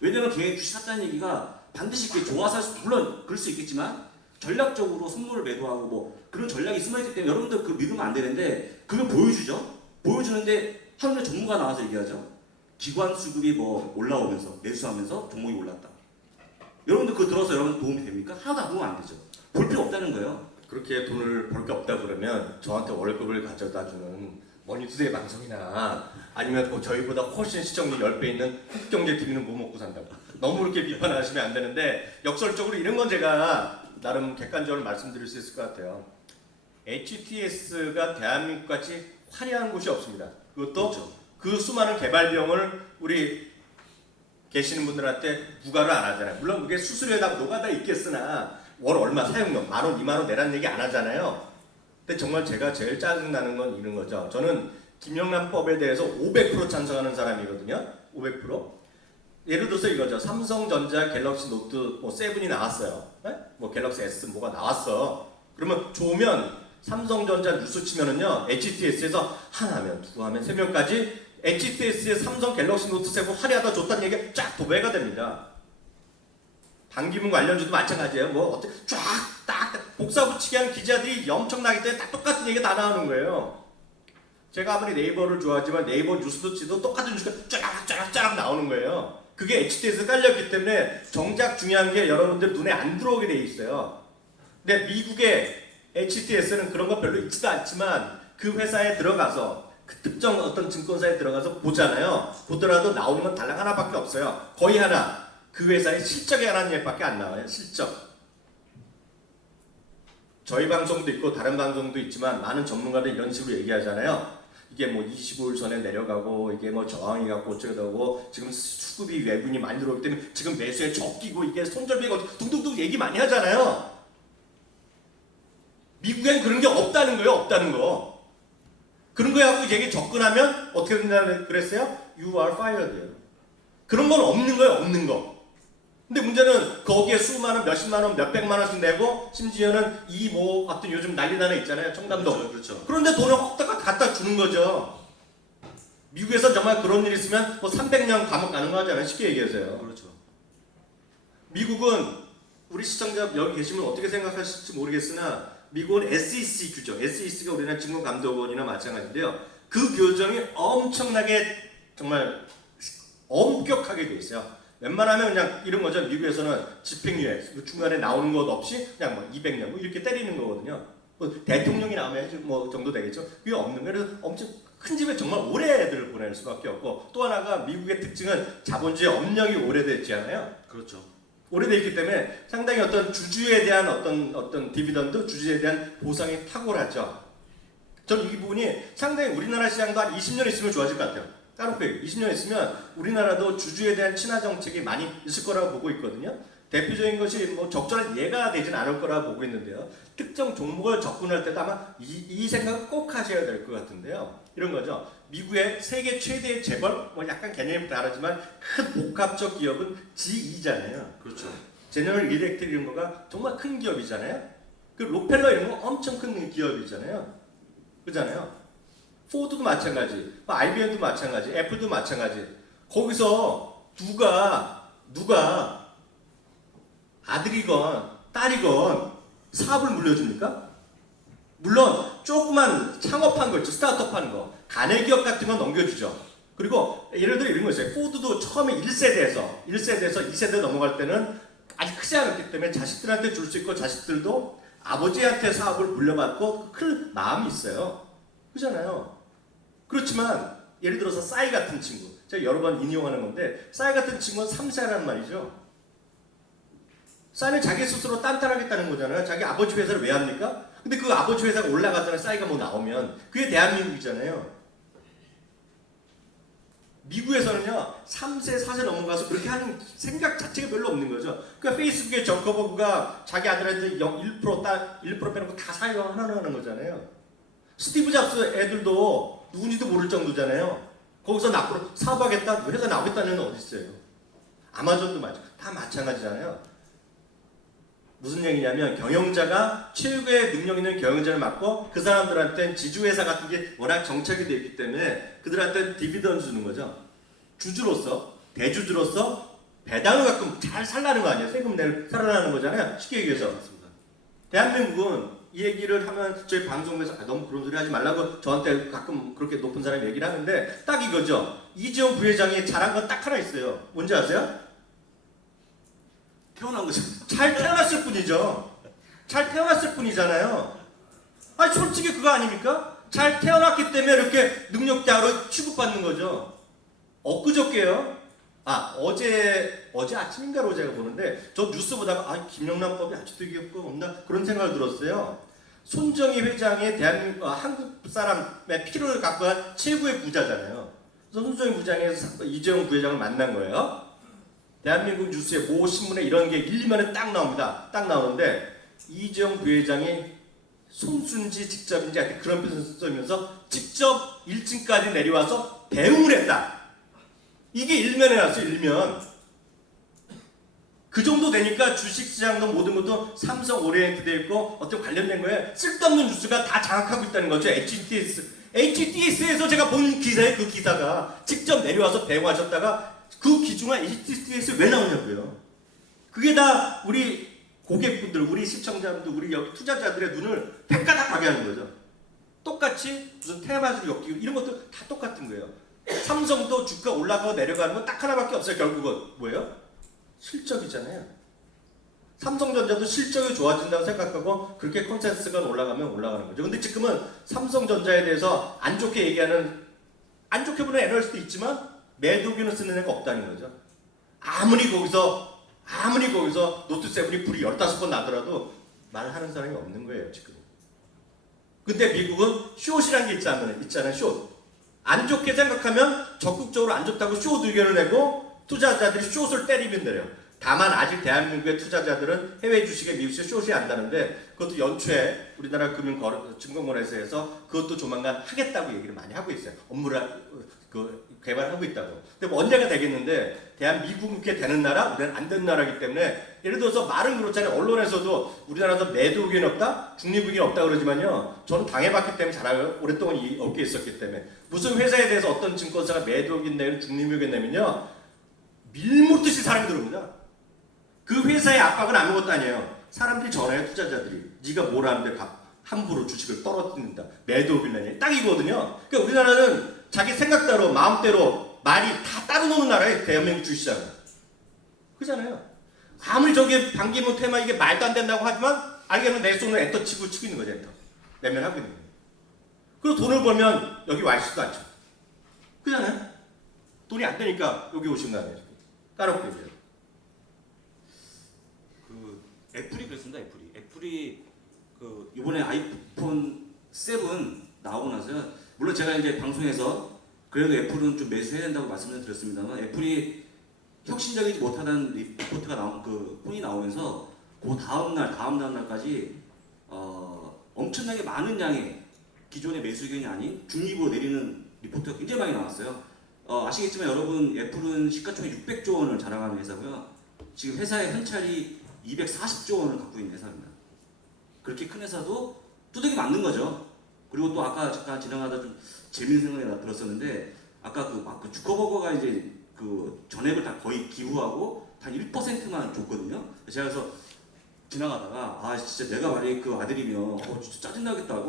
왜냐면 걔 주식 샀다는 얘기가 반드시 그게 좋아서 물론 그럴 수 있겠지만 전략적으로 선물을 매도하고 뭐 그런 전략이 숨어있기 때문에 여러분들 그걸 믿으면 안 되는데 그걸 보여주죠. 보여주는데 하루에 전문가 나와서 얘기하죠. 기관 수급이 뭐 올라오면서 매수하면서 종목이 올랐다. 여러분들 그거 들어서 여러분 도움이 됩니까? 하나도 도움 안 되죠. 볼 필요 없다는 거예요. 그렇게 돈을 벌 게 없다 그러면 저한테 월급을 가져다주는 머니투데이 방송이나 아니면 뭐 저희보다 훨씬 시청률 10배 있는 한국경제TV는 뭐 먹고 산다고 너무 그렇게 비판하시면 안 되는데 역설적으로 이런 건 제가 나름 객관적으로 말씀드릴 수 있을 것 같아요. HTS가 대한민국같이 화려한 곳이 없습니다. 그것도 그렇죠. 그 수많은 개발 비용을 우리 계시는 분들한테 부과를 안 하잖아요. 물론 그게 수수료에다 녹아다 있겠으나 월 얼마 사용료 10,000원, 20,000원 내라는 얘기 안 하잖아요. 근데 정말 제가 제일 짜증나는 건 이런 거죠. 저는 김영란법에 대해서 500% 찬성하는 사람이거든요. 500%. 예를 들어서 이거죠. 삼성전자 갤럭시 노트 뭐 7이 나왔어요. 네? 뭐 갤럭시 S 뭐가 나왔어. 그러면 좋으면 삼성전자 뉴스 치면은요. HTS에서 하나면 두 하면 세 명까지 HTS의 삼성 갤럭시 노트 7 화려하다 좋다는 얘기가 쫙 도배가 됩니다. 반기문 관련주도 마찬가지예요. 뭐 어떻게 쫙딱 복사 붙이기 하는 기자들이 엄청나기 때문에 다 똑같은 얘기가 다 나오는 거예요. 제가 아무리 네이버를 좋아하지만 네이버 뉴스도 치도 똑같은 뉴스가 쫙 나오는 거예요. 그게 HTS에 깔렸기 때문에 정작 중요한 게 여러분들 눈에 안 들어오게 돼 있어요. 근데 미국의 HTS는 그런 거 별로 있지도 않지만 그 회사에 들어가서 그 특정 어떤 증권사에 들어가서 보잖아요. 보더라도 나오는 건 달랑 하나밖에 없어요. 거의 하나. 그 회사의 실적에 관한 얘기밖에 안 나와요. 실적. 저희 방송도 있고 다른 방송도 있지만 많은 전문가들 이런 식으로 얘기하잖아요. 이게 뭐 25일 전에 내려가고 이게 뭐 저항이 갖고 어쩌고 지금 수급이 외국인이 많이 들어오기 때문에 지금 매수에 적기고 이게 손절비가 둥둥둥 얘기 많이 하잖아요. 미국엔 그런 게 없다는 거예요. 없다는 거. 그런 거에 갖고 얘기 접근하면 어떻게 된다고 그랬어요? You are fired. 그런 건 없는 거예요. 없는 거. 근데 문제는 거기에 수많은 몇십만 원, 몇백만 원씩 내고 심지어는 이 뭐 같은 요즘 난리 나는 있잖아요. 청담동. 그렇죠. 그런데 돈을 확 갖다 주는 거죠. 미국에서 정말 그런 일 있으면 뭐 300년 감옥 가는 거 하잖아요. 쉽게 얘기해서요. 그렇죠. 미국은 우리 시청자 여기 계시면 어떻게 생각하실지 모르겠으나 미국은 SEC 규정, SEC가 우리나라 증권감독원이나 마찬가지인데요. 그 규정이 엄청나게 정말 엄격하게 돼 있어요. 웬만하면 그냥 이런 거죠. 미국에서는 집행유예 중간에 나오는 것 없이 그냥 뭐 200년 뭐 이렇게 때리는 거거든요. 뭐 대통령이 나오면 뭐 정도 되겠죠. 그게 없는 거예요. 그래서 엄청 큰 집에 정말 오래들 보낼 수밖에 없고 또 하나가 미국의 특징은 자본주의 업력이 오래됐잖아요. 그렇죠. 오래돼 있기 때문에 상당히 어떤 주주에 대한 어떤 디비던드, 주주에 대한 보상이 탁월하죠. 저는 이 부분이 상당히 우리나라 시장도 한 20년 있으면 좋아질 것 같아요. 까놓고 20년 있으면 우리나라도 주주에 대한 친화 정책이 많이 있을 거라고 보고 있거든요. 대표적인 것이 뭐 적절한 예가 되진 않을 거라고 보고 있는데요. 특정 종목을 접근할 때도 아마 이 생각을 꼭 하셔야 될 것 같은데요. 이런 거죠. 미국의 세계 최대의 재벌, 뭐 약간 개념이 다르지만 큰 복합적 기업은 G2잖아요. 그렇죠. 제너럴 일렉트릭 이런 거가 정말 큰 기업이잖아요. 그 록펠러 이런 거 엄청 큰 기업이잖아요. 그잖아요. 포드도 마찬가지, IBM도 마찬가지, 애플도 마찬가지. 거기서 누가 아들이건 딸이건 사업을 물려줍니까? 물론 조그만 창업한 거 있죠. 스타트업 하는 거. 가내 기업 같은 건 넘겨주죠. 그리고 예를 들어 이런 거 있어요. 포드도 처음에 1세대에서 2세대 넘어갈 때는 아직 크지 않았기 때문에 자식들한테 줄 수 있고 자식들도 아버지한테 사업을 물려받고 클 마음이 있어요. 그렇잖아요. 그렇지만 예를 들어서 싸이 같은 친구, 제가 여러 번 인용하는 건데 싸이 같은 친구는 3세란 말이죠. 싸이는 자기 스스로 딴딴하겠다는 거잖아요. 자기 아버지 회사를 왜 합니까? 근데 그 아버지 회사가 올라가잖아요. 싸이가 뭐 나오면 그게 대한민국이잖아요. 미국에서는요 3세, 4세 넘어가서 그렇게 하는 생각 자체가 별로 없는 거죠. 그러니까 페이스북에 저커버그가 자기 아들한테 1% 빼놓고 다 사용하는 거잖아요. 스티브 잡스 애들도 누군지도 모를 정도잖아요. 거기서 앞으로 사업하겠다, 회사 나오겠다는 애는 어디 있어요? 아마존도 다 마찬가지잖아요. 무슨 얘기냐면 경영자가 최고의 능력 있는 경영자를 맡고 그 사람들한테는 지주회사 같은 게 워낙 정착이 되어 있기 때문에 그들한테는 디비던드 주는 거죠. 주주로서, 대주주로서 배당을 갖고 잘 살라는 거 아니에요. 세금 내고 살아나는 거잖아요. 쉽게 얘기해서. 대한민국은 이 얘기를 하면 저희 방송에서 너무 그런 소리 하지 말라고 저한테 가끔 그렇게 높은 사람이 얘기를 하는데 딱 이거죠. 이재용 부회장이 잘한 건 딱 하나 있어요. 뭔지 아세요? 태어난 거죠. 잘 태어났을 뿐이죠. 잘 태어났을 뿐이잖아요. 아니 솔직히 그거 아닙니까? 잘 태어났기 때문에 이렇게 능력자로 취급받는 거죠. 엊그저께요. 어제 아침인가로 제가 보는데 저 뉴스 보다가 김영란법이 아직도 이게 없나 그런 생각을 들었어요. 손정희 회장이 대한민국 한국 사람의 피를 갖고 간 최고의 부자잖아요. 그래서 손정희 부장에서 이재용 부회장을 만난 거예요. 대한민국 뉴스에 모 신문에 이런 게 1, 2면에 딱 나옵니다. 딱 나오는데 이재용 부회장이 손순지 직접인지 하여튼 그런 표현을 쓰면서 직접 1층까지 내려와서 배웅을 했다. 이게 일면에 나왔어요. 일면. 그 정도 되니까 주식시장도 모든 것도 삼성 오리엔트 되어 있고 어떤 관련된 거에 쓸데없는 뉴스가 다 장악하고 있다는 거죠. HTS에서 제가 본 기사에 그 기사가 직접 내려와서 배웅하셨다가 그 기중한 HTS에 왜 나오냐고요. 그게 다 우리 고객분들, 우리 시청자분들, 우리 여기 투자자들의 눈을 백가닥하게 하는 거죠. 똑같이 무슨 테마주를 엮이고 이런 것도 다 똑같은 거예요. 삼성도 주가 올라가고 내려가는 건 딱 하나밖에 없어요. 결국은 뭐예요? 실적이잖아요. 삼성전자도 실적이 좋아진다고 생각하고 그렇게 컨센서스가 올라가면 올라가는 거죠. 근데 지금은 삼성전자에 대해서 안 좋게 얘기하는, 안 좋게 보는 애널리스트도 있지만 매도기는 쓰는 애가 없다는 거죠. 아무리 거기서 노트7이 불이 15번 나더라도 말하는 사람이 없는 거예요, 지금. 근데 미국은 숏이라는 게 있잖아요, 숏. 안 좋게 생각하면 적극적으로 안 좋다고 숏 의견을 내고 투자자들이 숏을 때리면 돼요. 다만 아직 대한민국의 투자자들은 해외 주식에 미국 주식 숏이 안다는데 그것도 연초에 우리나라 금융증권거래소에서 그것도 조만간 하겠다고 얘기를 많이 하고 있어요. 업무를 개발하고 있다고. 근데 뭐 언제가 되겠는데 대한민국에 되는 나라, 우리는 안 되는 나라이기 때문에 예를 들어서 말은 그렇잖아요. 언론에서도 우리나라에서 매도 의견이 없다, 중립 의견이 없다 그러지만요. 저는 당해봤기 때문에 잘 알아요. 오랫동안 이 업계에 있었기 때문에 무슨 회사에 대해서 어떤 증권사가 매도 의견 내면 중립 의견 내면요 밀묻듯이 사람이 들어옵니다. 그 회사의 압박은 아무것도 아니에요. 사람들이 전화해요. 투자자들이. 네가 뭘 하는데 함부로 주식을 떨어뜨린다. 매도 의견 내냐. 딱 이거거든요. 그러니까 우리나라는 자기 생각대로 마음대로 말이 다 따로 노는 나라에 대한민국 주식시장. 그잖아요. 아무리 저게 반기문 테마 이게 말도 안 된다고 하지만 알겠으면 내 손을 엔터 치고 있는 거죠. 엔터. 내면하고 있는 거예요. 그리고 돈을 벌면 여기 와 있지도 않죠. 그잖아요. 돈이 안 되니까 여기 오신 거 아니에요. 까놓고 얘기해요. 애플이 그랬습니다. 애플이 그 이번에 아이폰 7 나오고 나서요. 물론 제가 이제 방송에서 그래도 애플은 좀 매수해야 된다고 말씀을 드렸습니다만 애플이 혁신적이지 못하다는 리포트가 나온 그 폰이 나오면서 그 다음 날까지 엄청나게 많은 양의 기존의 매수 의견이 아닌 중립으로 내리는 리포트가 굉장히 많이 나왔어요. 아시겠지만 여러분 애플은 시가총액 600조 원을 자랑하는 회사고요. 지금 회사의 현찰이 240조 원을 갖고 있는 회사입니다. 그렇게 큰 회사도 뚜벅이 맞는 거죠. 그리고 또 아까 잠깐 지나가다 좀 재밌는 생각이 들었었는데 아까 그 주커버거가 이제 그 전액을 다 거의 기부하고 단 1%만 줬거든요. 제가 그래서 지나가다가 아 진짜 내가 만약에 그 아들이면 진짜 짜증나겠다.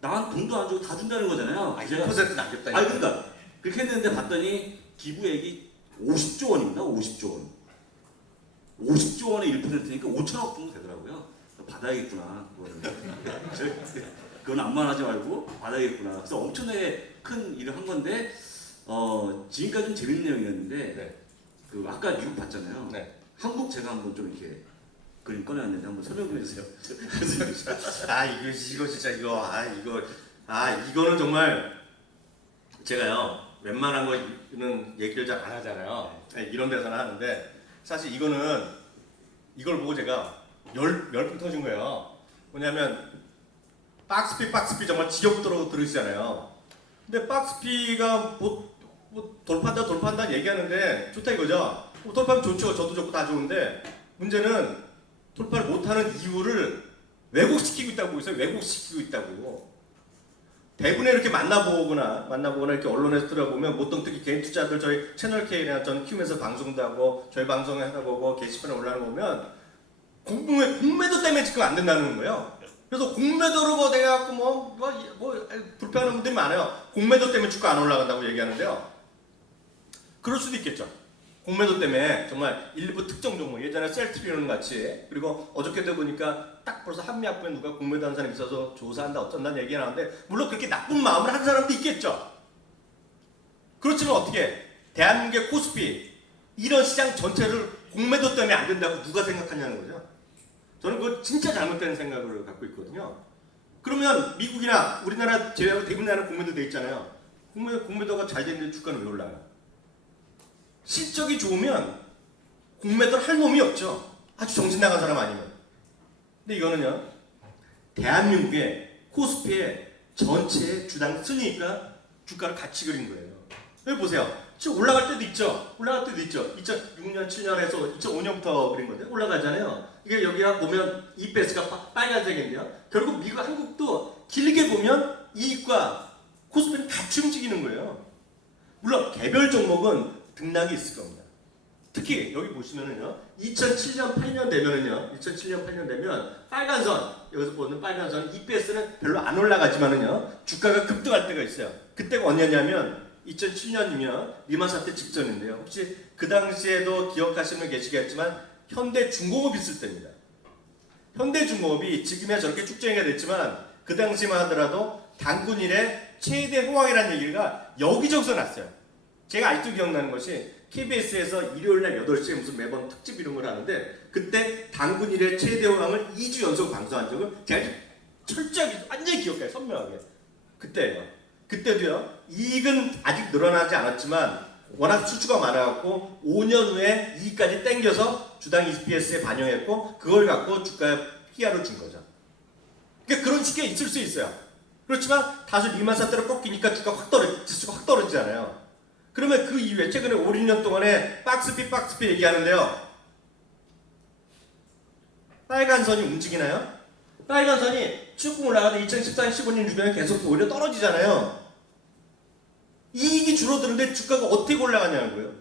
나한 돈도 안 주고 다 준다는 거잖아요. 1%는 안 줬다니까. 그러니까 그렇게 했는데 봤더니 기부액이 50조 원입니다. 50조 원. 50조 원의 1%니까 5천억 정도 되더라고요. 받아야겠구나. 그건 암만하지 말고 받아야겠구나. 그래서 엄청나게 큰 일을 한 건데 지금까지 좀 재밌는 내용이었는데 네. 그 아까 미국 봤잖아요. 네. 한국 제가 한번 좀 이렇게 그림 꺼내왔는데 한번 설명 좀 해주세요. 이거는 정말 제가요 웬만한 거는 얘기를 잘 안 하잖아요. 이런 데서는 하는데 사실 이걸 보고 제가 열풍 터진 거예요. 뭐냐면 박스피 정말 지겹도록 들으시잖아요. 근데 박스피가 뭐 돌파한다 얘기하는데 좋다 이거죠. 돌파하면 좋죠. 저도 좋고 다 좋은데 문제는 돌파를 못하는 이유를 왜곡시키고 있다고 보고 있어요. 왜곡시키고 있다고. 대부분에 이렇게 만나보거나 이렇게 언론에서 들어보면 보통 특히 개인 투자들 저희 채널K나 전 키움에서 방송도 하고 저희 방송에 하다 보고 게시판에 올라가는 거 보면 공매도 때문에 지금 안 된다는 거예요. 그래서 공매도로 뭐 돼갖고 뭐 불편한 분들이 많아요. 공매도 때문에 주가 안 올라간다고 얘기하는데요. 그럴 수도 있겠죠. 공매도 때문에 정말 일부 특정 종목 예전에 셀트리온 같이 그리고 어저께도 보니까 딱 벌써 한미약부에 누가 공매도한 사람이 있어서 조사한다 어쩐다는 얘기가 나오는데 물론 그렇게 나쁜 마음을 한 사람도 있겠죠. 그렇지만 어떻게 대한민국의 코스피 이런 시장 전체를 공매도 때문에 안 된다고 누가 생각하냐는 거죠. 저는 그거 진짜 잘못된 생각을 갖고 있거든요. 그러면 미국이나 우리나라 제외하고 대부분 나라는 공매도 돼 있잖아요. 공매도가 잘 되는데 주가는 왜 올라가요? 실적이 좋으면 공매도를 할 놈이 없죠. 아주 정신 나간 사람 아니면. 근데 이거는요. 대한민국의 코스피의 전체의 주당 순위니까 주가를 같이 그린 거예요. 여기 보세요. 지금 올라갈 때도 있죠. 2006년, 7년에서 2005년부터 그린 건데 올라가잖아요. 이게 여기가 보면 EPS가 빨간색인데요. 결국 미국, 한국도 길게 보면 이익과 코스피는 같이 움직이는 거예요. 물론 개별 종목은 등락이 있을 겁니다. 특히 여기 보시면은요, 2007년, 8년 되면 빨간선, 여기서 보는 빨간선 EPS는 별로 안 올라가지만은요, 주가가 급등할 때가 있어요. 그때가 언제냐면 2007년이면 리만 사태 직전인데요. 혹시 그 당시에도 기억하시는 분 계시겠지만 현대중공업 있을 때입니다. 현대중공업이 지금이야 저렇게 축전이가 됐지만 그 당시만 하더라도 단군 이래 최대 호황이라는 얘기가 여기저기서 났어요. 제가 아직도 기억나는 것이 KBS에서 일요일날 8시에 무슨 매번 특집 이런 걸 하는데 그때 단군 이래 최대 호황을 2주 연속 방송한 적을 제가 철저하게 완전히 기억해요. 선명하게. 그때예요. 그때도요. 이익은 아직 늘어나지 않았지만 워낙 수주가 많아갖고 5년 후에 이익까지 땡겨서 주당 EPS에 반영했고 그걸 갖고 주가에 PR을 준 거죠. 그러니까 그런 식의 있을 수 있어요. 그렇지만 다시 리만 사태로 꺾이니까 주가가 확 떨어지잖아요. 그러면 그 이후에 최근에 5, 6년 동안에 박스피 얘기하는데요. 빨간 선이 움직이나요? 빨간 선이 쭉 올라가다 2014년 15년 주변에 계속 오히려 떨어지잖아요. 이익이 줄어드는데 주가가 어떻게 올라가냐고요.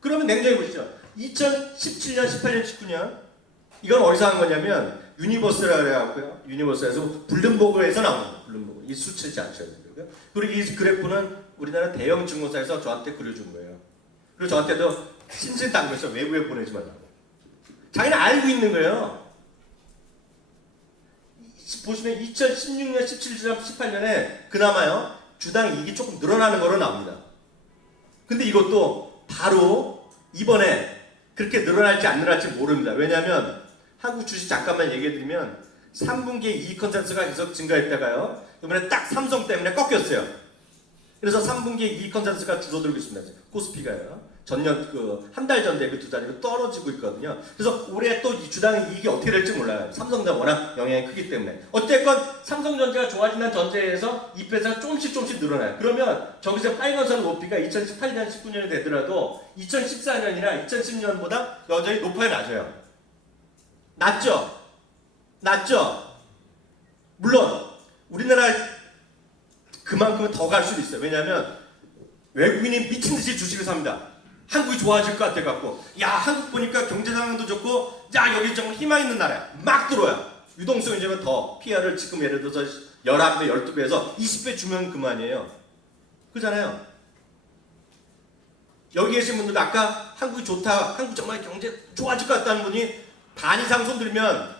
그러면 냉정히 보시죠. 2017년, 18년, 19년 이건 어디서 한 거냐면 유니버스라 그래갖고요. 유니버스에서 블룸버그에서 나온 거예요. 블룸버그. 이 수치지 않죠. 그리고 이 그래프는 우리나라 대형 증권사에서 저한테 그려준 거예요. 그리고 저한테도 신신당부해서 외부에 보내지 말라고. 자기는 알고 있는 거예요. 보시면 2016년, 17년, 18년에 그나마요. 주당 이익이 조금 늘어나는 거로 나옵니다. 근데 이것도 바로 이번에 그렇게 늘어날지 안 늘어날지 모릅니다. 왜냐하면 한국 주식 잠깐만 얘기해드리면 3분기에 이익 컨센서스가 계속 증가했다가요. 이번에 딱 삼성 때문에 꺾였어요. 그래서 3분기에 이익 컨센서스가 줄어들고 있습니다. 코스피가요. 전년 한 달 전 대비 2달이 떨어지고 있거든요. 그래서 올해 또 이 주당 이익이 어떻게 될지 몰라요. 삼성전자 워낙 영향이 크기 때문에. 어쨌건 삼성전자가 좋아진다는 전제에서 EPS가 조금씩 늘어나요. 그러면 저기서 빨간선 높이가 2018년, 19년이 되더라도 2014년이나 2010년보다 여전히 높아요, 낮아요? 낮죠? 물론 우리나라 그만큼은 더 갈 수도 있어요. 왜냐하면 외국인이 미친듯이 주식을 삽니다. 한국이 좋아질 것 같아갖고 야 한국 보니까 경제 상황도 좋고 야 여기 정말 희망 있는 나라야. 막 들어와요. 유동성이 되면 더 PR을 지금 예를 들어서 11배, 12배에서 20배 주면 그만이에요. 그렇잖아요. 여기 계신 분들 아까 한국이 좋다, 한국 정말 경제 좋아질 것 같다는 분이 반 이상 손 들면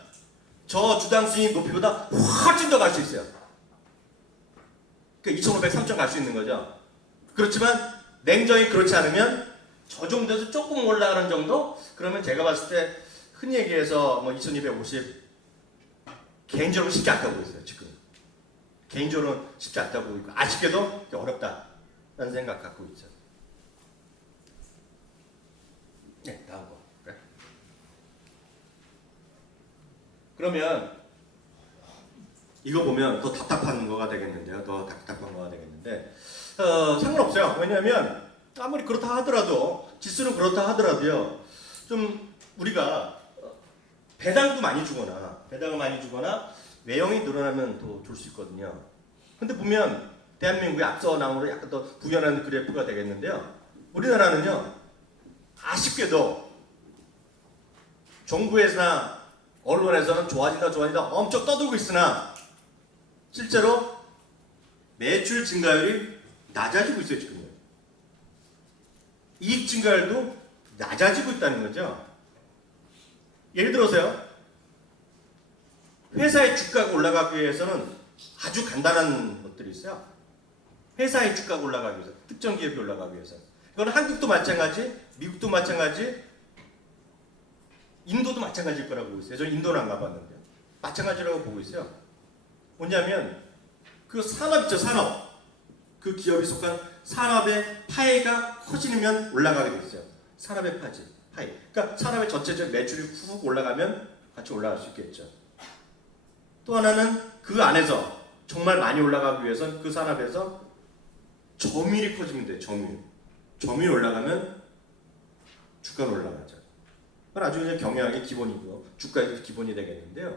저 주당 수익 높이보다 훨씬 더 갈 수 있어요. 그러니까 2,500, 3,000 갈 수 있는 거죠. 그렇지만 냉정히 그렇지 않으면 저 정도에서 조금 올라가는 정도? 그러면 제가 봤을 때 흔히 얘기해서 뭐 2,250 개인적으로 쉽지 않다고 보고 있어요. 지금 개인적으로는 쉽지 않다고 보고 있고 아쉽게도 어렵다라는 생각 갖고 있죠. 네, 다음 거. 그래. 그러면 이거 보면 더 답답한 거가 되겠는데요. 더 답답한 거가 되겠는데 상관없어요. 왜냐하면 아무리 그렇다 하더라도 지수는 그렇다 하더라도요. 좀 우리가 배당을 많이 주거나 외형이 늘어나면 더 좋을 수 있거든요. 근데 보면 대한민국의 앞서 나온 거로 약간 더 부연한 그래프가 되겠는데요. 우리나라는요. 아쉽게도 정부에서나 언론에서는 좋아진다 엄청 떠들고 있으나 실제로 매출 증가율이 낮아지고 있어요. 지금 이익 증가율도 낮아지고 있다는 거죠. 예를 들어서요. 회사의 주가가 올라가기 위해서는 아주 간단한 것들이 있어요. 회사의 주가가 올라가기 위해서, 특정 기업이 올라가기 위해서. 이건 한국도 마찬가지, 미국도 마찬가지, 인도도 마찬가지일 거라고 보고 있어요. 저는 인도는 안 가봤는데요. 마찬가지라고 보고 있어요. 뭐냐면 그 산업 있죠, 산업. 그 기업이 속한 산업의 파이가 커지면 올라가게 돼 있어요. 산업의 파이. 그러니까 산업의 전체적 매출이 훅 올라가면 같이 올라갈 수 있겠죠. 또 하나는 그 안에서 정말 많이 올라가기 위해서는 그 산업에서 점유율이 커지면 돼요. 점유율이 올라가면 주가가 올라가죠. 그건 아주 그냥 경영의 기본이고 주가의 기본이 되겠는데요.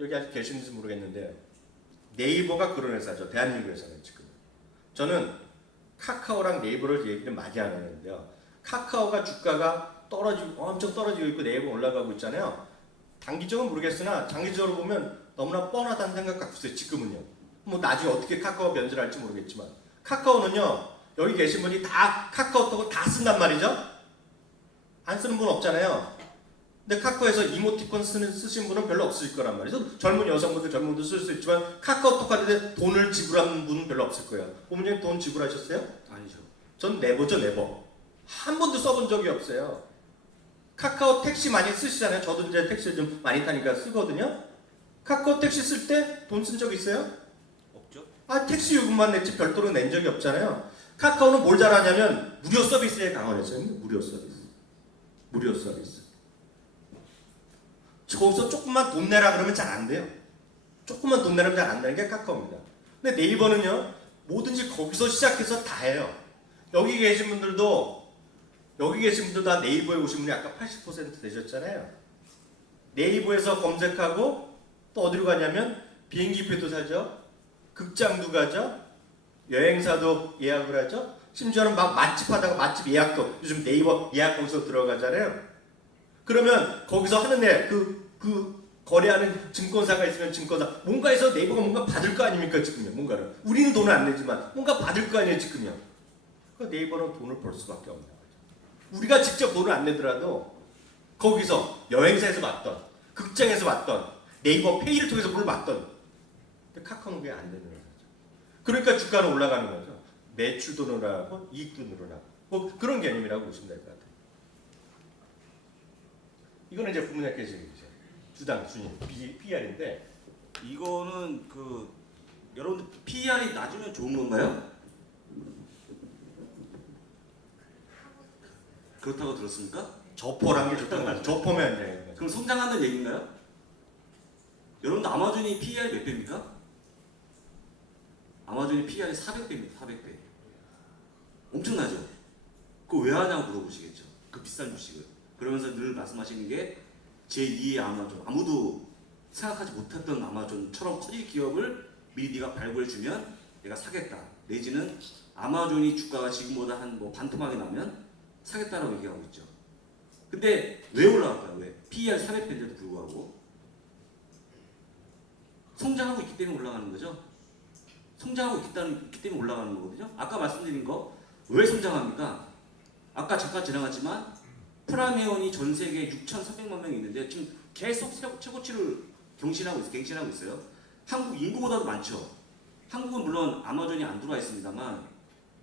여기 아직 계시는지 모르겠는데 네이버가 그런 회사죠. 대한민국에서는 지금. 저는 카카오랑 네이버를 얘기를 많이 안 하는데요. 카카오가 주가가 엄청 떨어지고 있고 네이버 올라가고 있잖아요. 단기적으로 모르겠으나 장기적으로 보면 너무나 뻔하다는 생각 갖고 있어요. 지금은요. 뭐 나중에 어떻게 카카오 변질할지 모르겠지만 카카오는요. 여기 계신 분이 다 카카오톡을 다 쓴단 말이죠. 안 쓰는 분 없잖아요. 근데 카카오에서 이모티콘 쓰신 분은 별로 없을 거란 말이죠. 젊은 여성분들, 젊은 분들 쓸 수 있지만 카카오톡 하는데 돈을 지불하는 분은 별로 없을 거예요. 부모님 돈 지불하셨어요? 아니죠. 전 네버죠, 네버. 한 번도 써본 적이 없어요. 카카오 택시 많이 쓰시잖아요. 저도 이제 택시를 좀 많이 타니까 쓰거든요. 카카오 택시 쓸 때 돈 쓴 적 있어요? 없죠. 택시 요금만 냈지 별도로 낸 적이 없잖아요. 카카오는 뭘 잘하냐면 무료 서비스에 강화했어요. 무료 서비스. 무료 서비스. 거기서 조금만 돈 내라 그러면 잘 안 돼요. 조금만 돈 내라면 잘 안 되는 게 카카오입니다. 근데 네이버는요, 뭐든지 거기서 시작해서 다 해요. 여기 계신 분들도 다 네이버에 오신 분이 아까 80% 되셨잖아요. 네이버에서 검색하고 또 어디로 가냐면 비행기표도 사죠. 극장도 가죠. 여행사도 예약을 하죠. 심지어는 막 맛집 하다가 맛집 예약도 요즘 네이버 예약 거기서 들어가잖아요. 그러면 거기서 하는 그 거래하는 증권사가 있으면 증권사 뭔가에서 네이버가 뭔가 받을 거 아닙니까 지금요. 뭔가를 우리는 돈을 안 내지만 뭔가 받을 거 아니에요 지금요. 그 네이버는 돈을 벌 수밖에 없는 거죠. 우리가 직접 돈을 안 내더라도 거기서 여행사에서 받던 극장에서 받던 네이버 페이를 통해서 뭘 받던 카카오는 그게 안 되는 거죠. 그러니까 주가는 올라가는 거죠. 매출도 늘어나고 이익도 늘어나고 뭐 그런 개념이라고 보시면 될 것 같아요. 이거는 이제 부문학 계시죠. 주당 순위 PR인데 이거는 여러분들 PER이 낮으면 좋은 건가요? 그렇다고 들었습니까? 저포라는 게 좋다는 거죠. 저포면 이제 그럼 성장한다는 얘기인가요? 여러분들 아마존이 PER이 몇 배입니까? 아마존이 PER이 400배입니다. 400배. 엄청나죠? 그거 왜 하냐고 물어보시겠죠. 그 비싼 주식을. 그러면서 늘 말씀하시는 게 제2의 아마존. 아무도 생각하지 못했던 아마존처럼 커질 기업을 미리 네가 발굴해주면 내가 사겠다. 내지는 아마존이 주가가 지금보다 한 반토막이 나면 사겠다라고 얘기하고 있죠. 근데 왜 올라갈까요? 왜? PER 400배인데도 불구하고 성장하고 있기 때문에 올라가는 거죠. 성장하고 있기 때문에 올라가는 거거든요. 아까 말씀드린 거 왜 성장합니까? 아까 잠깐 지나갔지만 프라미온이 전 세계에 6,300만 명이 있는데 지금 계속 최고치를 갱신하고 있어요. 한국 인구보다도 많죠. 한국은 물론 아마존이 안 들어와 있습니다만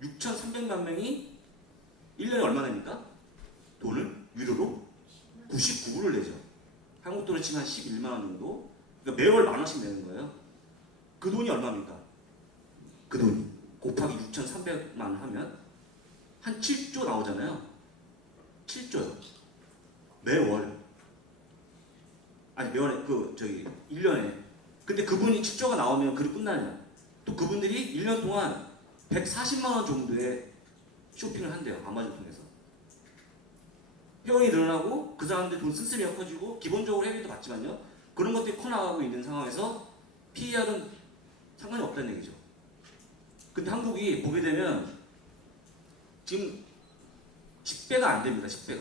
6,300만 명이 1년에 얼마 냅니까? 돈을 위로로 99불을 내죠. 한국 돈으로 치면 한 11만 원 정도. 그러니까 매월 만 원씩 내는 거예요. 그 돈이 얼마입니까? 그 돈이 곱하기 6,300만 원 하면 한 7조 나오잖아요. 7조요. 매월. 아니 매월에 1년에. 근데 그분이 7조가 나오면 그리 끝나냐? 또 그분들이 1년 동안 140만 원 정도의 쇼핑을 한대요. 아마존 통해서. 회원이 늘어나고 그 사람들 돈 씀씀이가 커지고 기본적으로 회비도 받지만요. 그런 것들이 커나가고 있는 상황에서 PER은 상관이 없다는 얘기죠. 근데 한국이 보게 되면 지금 10배가 안 됩니다. 10배가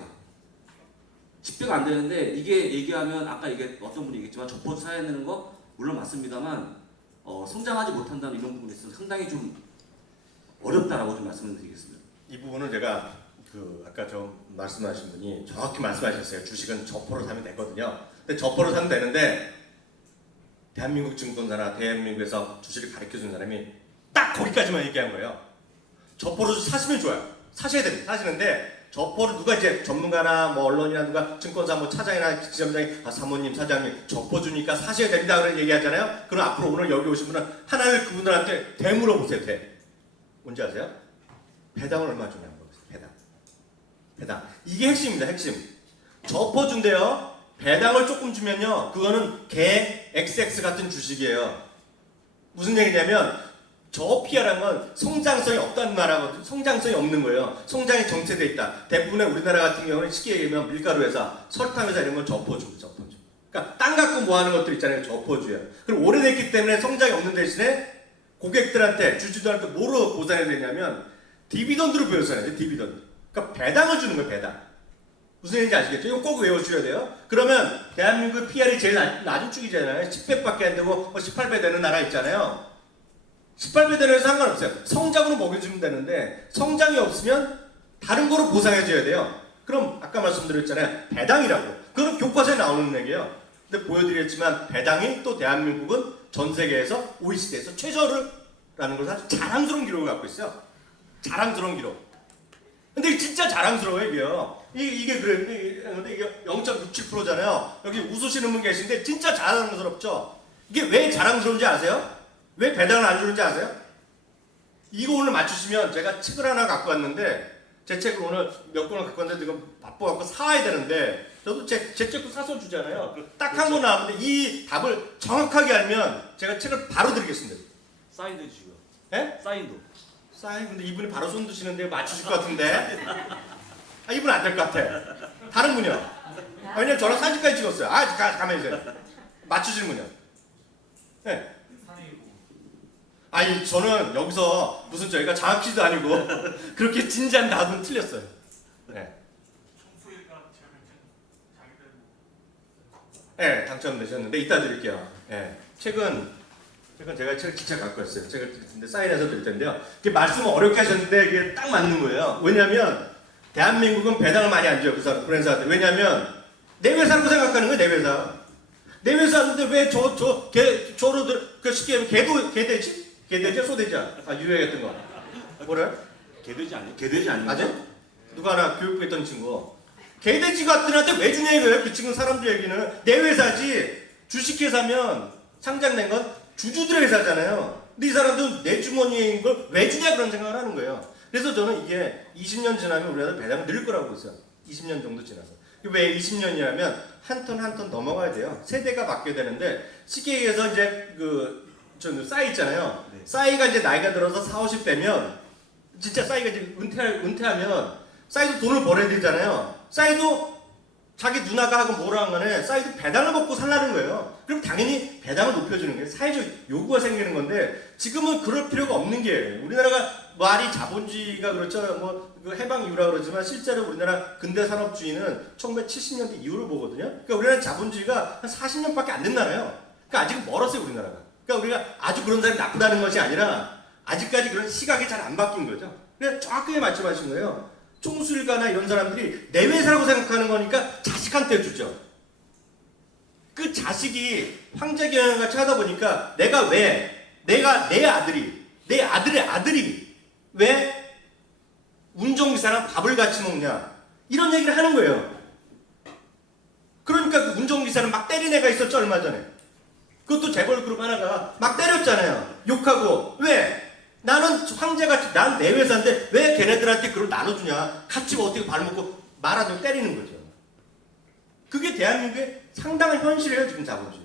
안 되는데 이게 얘기하면 아까 어떤 분이 얘기했지만 저포 사야 되는 거 물론 맞습니다만 성장하지 못한다는 이런 부분에 있어서 상당히 좀 어렵다라고 좀 말씀을 드리겠습니다. 이 부분은 제가 아까 좀 말씀하신 분이 정확히 말씀하셨어요. 주식은 저포로 사면 되거든요. 근데 저포로 사면 되는데 대한민국 증권사나 대한민국에서 주식을 가르쳐준 사람이 딱 거기까지만 얘기한 거예요. 저포로 사시면 좋아요. 사셔야 됩니다. 사시는데 저포를 누가 이제 전문가나 언론이나 누가 증권사 차장이나 지점장이 사모님 사장님 저포 주니까 사셔야 됩니다. 그런 얘기하잖아요. 그럼 앞으로 오늘 여기 오신 분은 하나를 그분들한테 되물어보세요. 뭔지 아세요? 배당을 얼마 주냐고 물어보세요. 배당. 이게 핵심입니다. 핵심. 저포 준대요. 배당을 조금 주면요. 그거는 개 XX 같은 주식이에요. 무슨 얘기냐면 저 PR라는 건 성장성이 없다는 나라거든요. 성장성이 없는 거예요. 성장이 정체되어 있다. 대부분의 우리나라 같은 경우는 쉽게 얘기하면 밀가루 회사, 설탕 회사 이런 건 저포주. 그러니까 땅 갖고 뭐 하는 것들 있잖아요. 저포주예요. 그럼 오래됐기 때문에 성장이 없는 대신에 고객들한테, 주주들한테 뭐로 보상해야 되냐면 디비던드로 보여줘야 돼요. 디비던드. 그러니까 배당을 주는 거예요. 배당. 무슨 얘기인지 아시겠죠? 이거 꼭 외워주셔야 돼요. 그러면 대한민국 PR이 제일 낮은 축이잖아요. 10배밖에 안 되고 18배 되는 나라 있잖아요. 18배 되는 거 상관없어요. 성장으로 먹여주면 되는데 성장이 없으면 다른 거로 보상해줘야 돼요. 그럼 아까 말씀드렸잖아요. 배당이라고. 그건 교과서에 나오는 얘기예요. 근데 보여드렸지만 배당이 또 대한민국은 전 세계에서 OECD에서 최저라는 걸 사실 자랑스러운 기록을 갖고 있어요. 자랑스러운 기록. 근데 진짜 자랑스러워요, 이게요. 이게 그래요. 근데 이게 0.67%잖아요. 여기 웃으시는 분 계신데 진짜 자랑스럽죠? 이게 왜 자랑스러운지 아세요? 왜 배당을 안 주는지 아세요? 이거 오늘 맞추시면 제가 책을 하나 갖고 왔는데 제 책을 오늘 몇 권을 갖고 왔는데 지금 바빠갖고 사와야 되는데 저도 제 책도 사서 주잖아요. 딱 한 권 나왔는데 이 답을 정확하게 알면 제가 책을 바로 드리겠습니다. 사인도 주시고요. 예? 사인도. 사인 근데 이분이 바로 손 드시는데 맞추실 것 같은데 아 이분 안 될 것 같아. 다른 분이요. 아, 왜냐면 저랑 사진까지 찍었어요. 가만히 있어요. 맞추시는 분이요. 네. 아니 저는 여기서 무슨 저희가 장학퀴도 아니고 그렇게 진지한 답은 틀렸어요. 네. 네, 당첨되셨는데 이따 드릴게요. 네. 책은 제가 책을 진짜 갖고 왔어요. 책을 근데 사인해서 드릴 텐데요. 이게 말씀을 어렵게 하셨는데 이게 딱 맞는 거예요. 왜냐하면 대한민국은 배당을 많이 안 줘요. 그런 회사한테. 왜냐하면 내 회사라고 생각하는 거예요. 내 회사. 내 회사인데 왜 저로들 그 쉽게 얘기하면 개돼지? 개돼지? 소돼지야? 아 유행했던 거. 뭐래? 개돼지 아니에요? 개돼지 아니에요? 맞아요? 누가 하나 교육부 했던 친구. 개돼지 같은 한테 왜 주냐 이거예요. 그 친구 사람들 얘기는. 내 회사지. 주식회사면 상장된 건 주주들의 회사잖아요. 근데 이 사람들은 내 주머니인 걸 왜 주냐 그런 생각을 하는 거예요. 그래서 저는 이게 20년 지나면 우리나라 배당을 늘 거라고 보세요. 20년 정도 지나서. 왜 20년이냐면 한 턴 한 턴 넘어가야 돼요. 세대가 바뀌어야 되는데 쉽게 얘기해서 이제 저 싸이 있잖아요. 네. 싸이가 이제 나이가 들어서 40, 50대면 진짜 싸이가 이제 은퇴하면 싸이도 돈을 벌어야 되잖아요. 싸이도 자기 누나가 하고 뭐라 한 간에 싸이도 배당을 먹고 살라는 거예요. 그럼 당연히 배당을 높여주는 게 사회적 요구가 생기는 건데 지금은 그럴 필요가 없는 게 우리나라가 말이 자본주의가 그렇죠. 뭐 해방 이후라 그러지만 실제로 우리나라 근대 산업주의는 1970년대 이후로 보거든요. 그러니까 우리나라 자본주의가 한 40년밖에 안 된 나라예요. 그러니까 아직 멀었어요 우리나라가. 그러니까 우리가 아주 그런 사람이 나쁘다는 것이 아니라 아직까지 그런 시각이 잘 안 바뀐 거죠. 그래서 정확하게 말씀하신 거예요. 총수일가나 이런 사람들이 내 회사라고 생각하는 거니까 자식한테 주죠. 그 자식이 황제 경영같이 하다 보니까 내 아들의 아들이 왜 운전기사랑 밥을 같이 먹냐 이런 얘기를 하는 거예요. 그러니까 그 운전기사는 막 때린 애가 있었죠 얼마 전에. 그것도 재벌 그룹 하나가 막 때렸잖아요. 욕하고 왜? 나는 황제같이 난 내 회사인데 왜 걔네들한테 그걸 나눠주냐. 같이 어떻게 발먹고 말하자면 때리는 거죠. 그게 대한민국의 상당한 현실이에요 지금 자본주의.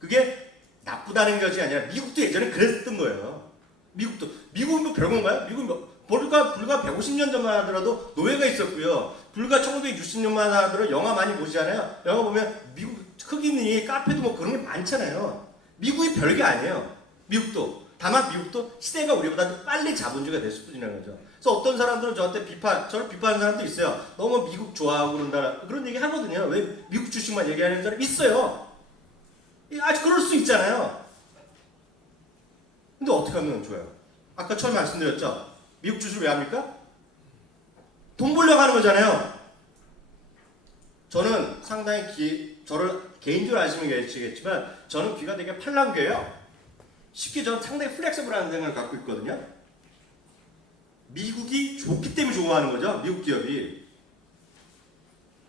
그게 나쁘다는 것이 아니라 미국도 예전에 그랬던 거예요. 미국은 뭐 별건가요? 미국은 뭐 불과 150년 전만 하더라도 노예가 있었고요. 불과 1960년만 하더라도 영화 많이 보시잖아요. 영화 보면 미국 흑인이 카페도 뭐 그런 게 많잖아요. 미국이 별게 아니에요. 미국도. 다만 미국도 시대가 우리보다 좀 빨리 자본주의가 됐을 뿐이라는 거죠. 그래서 어떤 사람들은 저를 비판하는 사람도 있어요. 너무 미국 좋아하고 그런다. 그런 얘기 하거든요. 왜 미국 주식만 얘기하는 사람 있어요. 아직 그럴 수 있잖아요. 근데 어떻게 하면 좋아요? 아까 처음에 말씀드렸죠. 미국 주식을 왜 합니까? 돈 벌려고 하는 거잖아요. 저는 상당히 저를 개인적으로 아시면 계시겠지만 저는 귀가 되게 팔랑귀예요. 쉽게 저는 상당히 플렉서블한 생각을 갖고 있거든요. 미국이 좋기 때문에 좋아하는 거죠. 미국 기업이.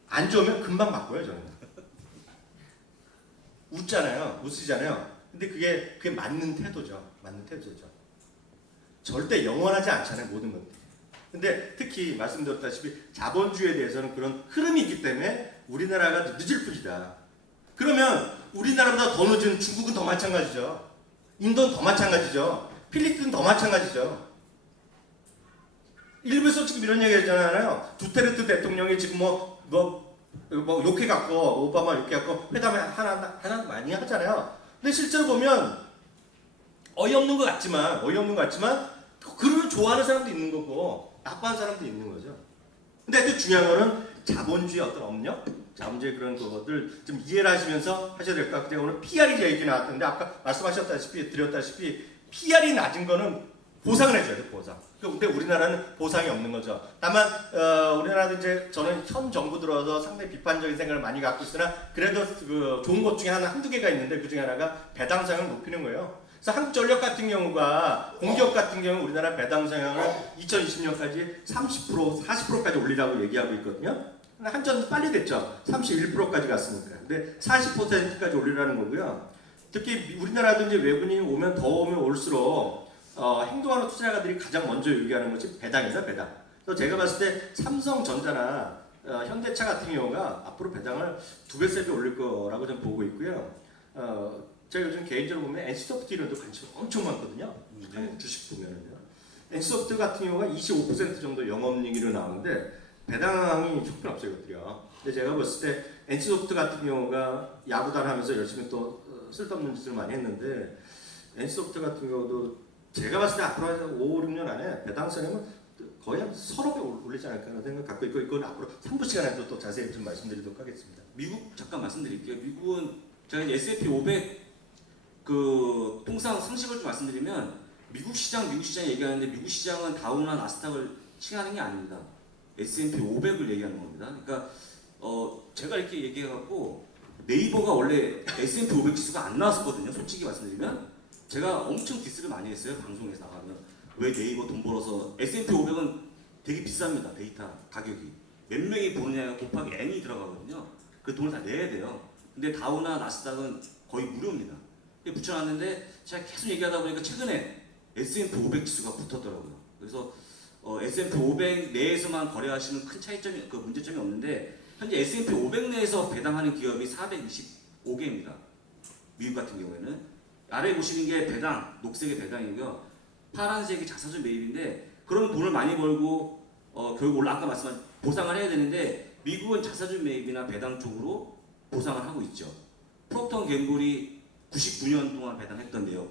안 좋으면 금방 바꿔요 저는. 웃으시잖아요. 근데 그게 맞는 태도죠. 맞는 태도죠. 절대 영원하지 않잖아요 모든 것들. 근데 특히 말씀드렸다시피 자본주의에 대해서는 그런 흐름이 있기 때문에 우리나라가 늦을 뿐이다. 그러면 우리나라보다 더 늦은 중국은 더 마찬가지죠. 인도는 더 마찬가지죠. 필리핀은 더 마찬가지죠. 일부에서 지금 이런 얘기 했잖아요. 두테르테 대통령이 지금 뭐 욕해갖고 오바마 욕해갖고 회담에 하나 많이 하잖아요. 근데 실제로 보면 어이없는 것 같지만 그를 좋아하는 사람도 있는 거고 나빠하는 사람도 있는 거죠. 근데 하여튼 중요한 거는 자본주의 어떤 업력, 자본주의 그런 것들 좀 이해를 하시면서 하셔야 될 것 같아요. 오늘 PR이 얘기 나왔던데 아까 드렸다시피 PR이 낮은 거는 보상을 해줘야 돼요. 보상. 근데 우리나라는 보상이 없는 거죠. 다만 우리나라도 이제 저는 현 정부 들어서 상당히 비판적인 생각을 많이 갖고 있으나 그래도 그 좋은 것 중에 한두 개가 있는데 그 중에 하나가 배당 성향을 높이는 거예요. 그래서 한국전력 같은 경우가 공기업 같은 경우 우리나라 배당 성향을 2020년까지 30%, 40%까지 올리라고 얘기하고 있거든요. 한전 빨리 됐죠. 31%까지 갔으니까. 근데 40%까지 올리라는 거고요. 특히 우리나라도 이제 외국인이 오면 더 오면 올수록 행동하는 투자가들이 가장 먼저 얘기하는 것이 배당이죠, 배당. 그래서 제가 봤을 때 삼성전자나 현대차 같은 경우가 앞으로 배당을 2배, 3배 올릴 거라고 좀 보고 있고요. 제가 요즘 개인적으로 보면 NC소프트 이런데 관심 엄청 많거든요. 한국 주식 보면은요. NC소프트 같은 경우가 25% 정도 영업이익으로 나오는데 배당이 형편없어요, 이것들이요. 근데 제가 봤을 때 NC소프트 같은 경우가 야구단 하면서 열심히 또 쓸데없는 짓을 많이 했는데 NC소프트 같은 경우도 제가 봤을 때 앞으로 한 5, 6년 안에 배당성은 거의 한 30배 올리지 않을까 하는 생각 갖고 있고 이건 앞으로 3부 시간에도 또 자세히 좀 말씀드리도록 하겠습니다. 미국 잠깐 말씀드릴게요. 미국은 제가 이제 S&P 500 그 통상 상식을 좀 말씀드리면 미국 시장 얘기하는데 미국 시장은 다우나 나스닥을 칭하는 게 아닙니다. S&P 500을 얘기하는 겁니다. 그러니까 제가 이렇게 얘기해갖고 네이버가 원래 S&P 500 지수가 안 나왔었거든요. 솔직히 말씀드리면 제가 엄청 디스를 많이 했어요. 방송에서 나가면 왜 네이버 돈 벌어서 S&P 500은 되게 비쌉니다. 데이터 가격이 몇 명이 보느냐 곱하기 n이 들어가거든요. 그 돈을 다 내야 돼요. 근데 다우나 나스닥은 거의 무료입니다. 붙여놨는데 제가 계속 얘기하다 보니까 최근에 S&P 500 지수가 붙었더라고요. 그래서 S&P 500 내에서만 거래하시면 큰 차이점이 그 문제점이 없는데 현재 S&P 500 내에서 배당하는 기업이 425개입니다. 미국 같은 경우에는 아래 보시는 게 배당, 녹색의 배당이고요. 파란색이 자사주 매입인데 그러면 돈을 많이 벌고 결국 아까 말씀한 보상을 해야 되는데 미국은 자사주 매입이나 배당 쪽으로 보상을 하고 있죠. 프록터 갬블이 99년 동안 배당했던데요.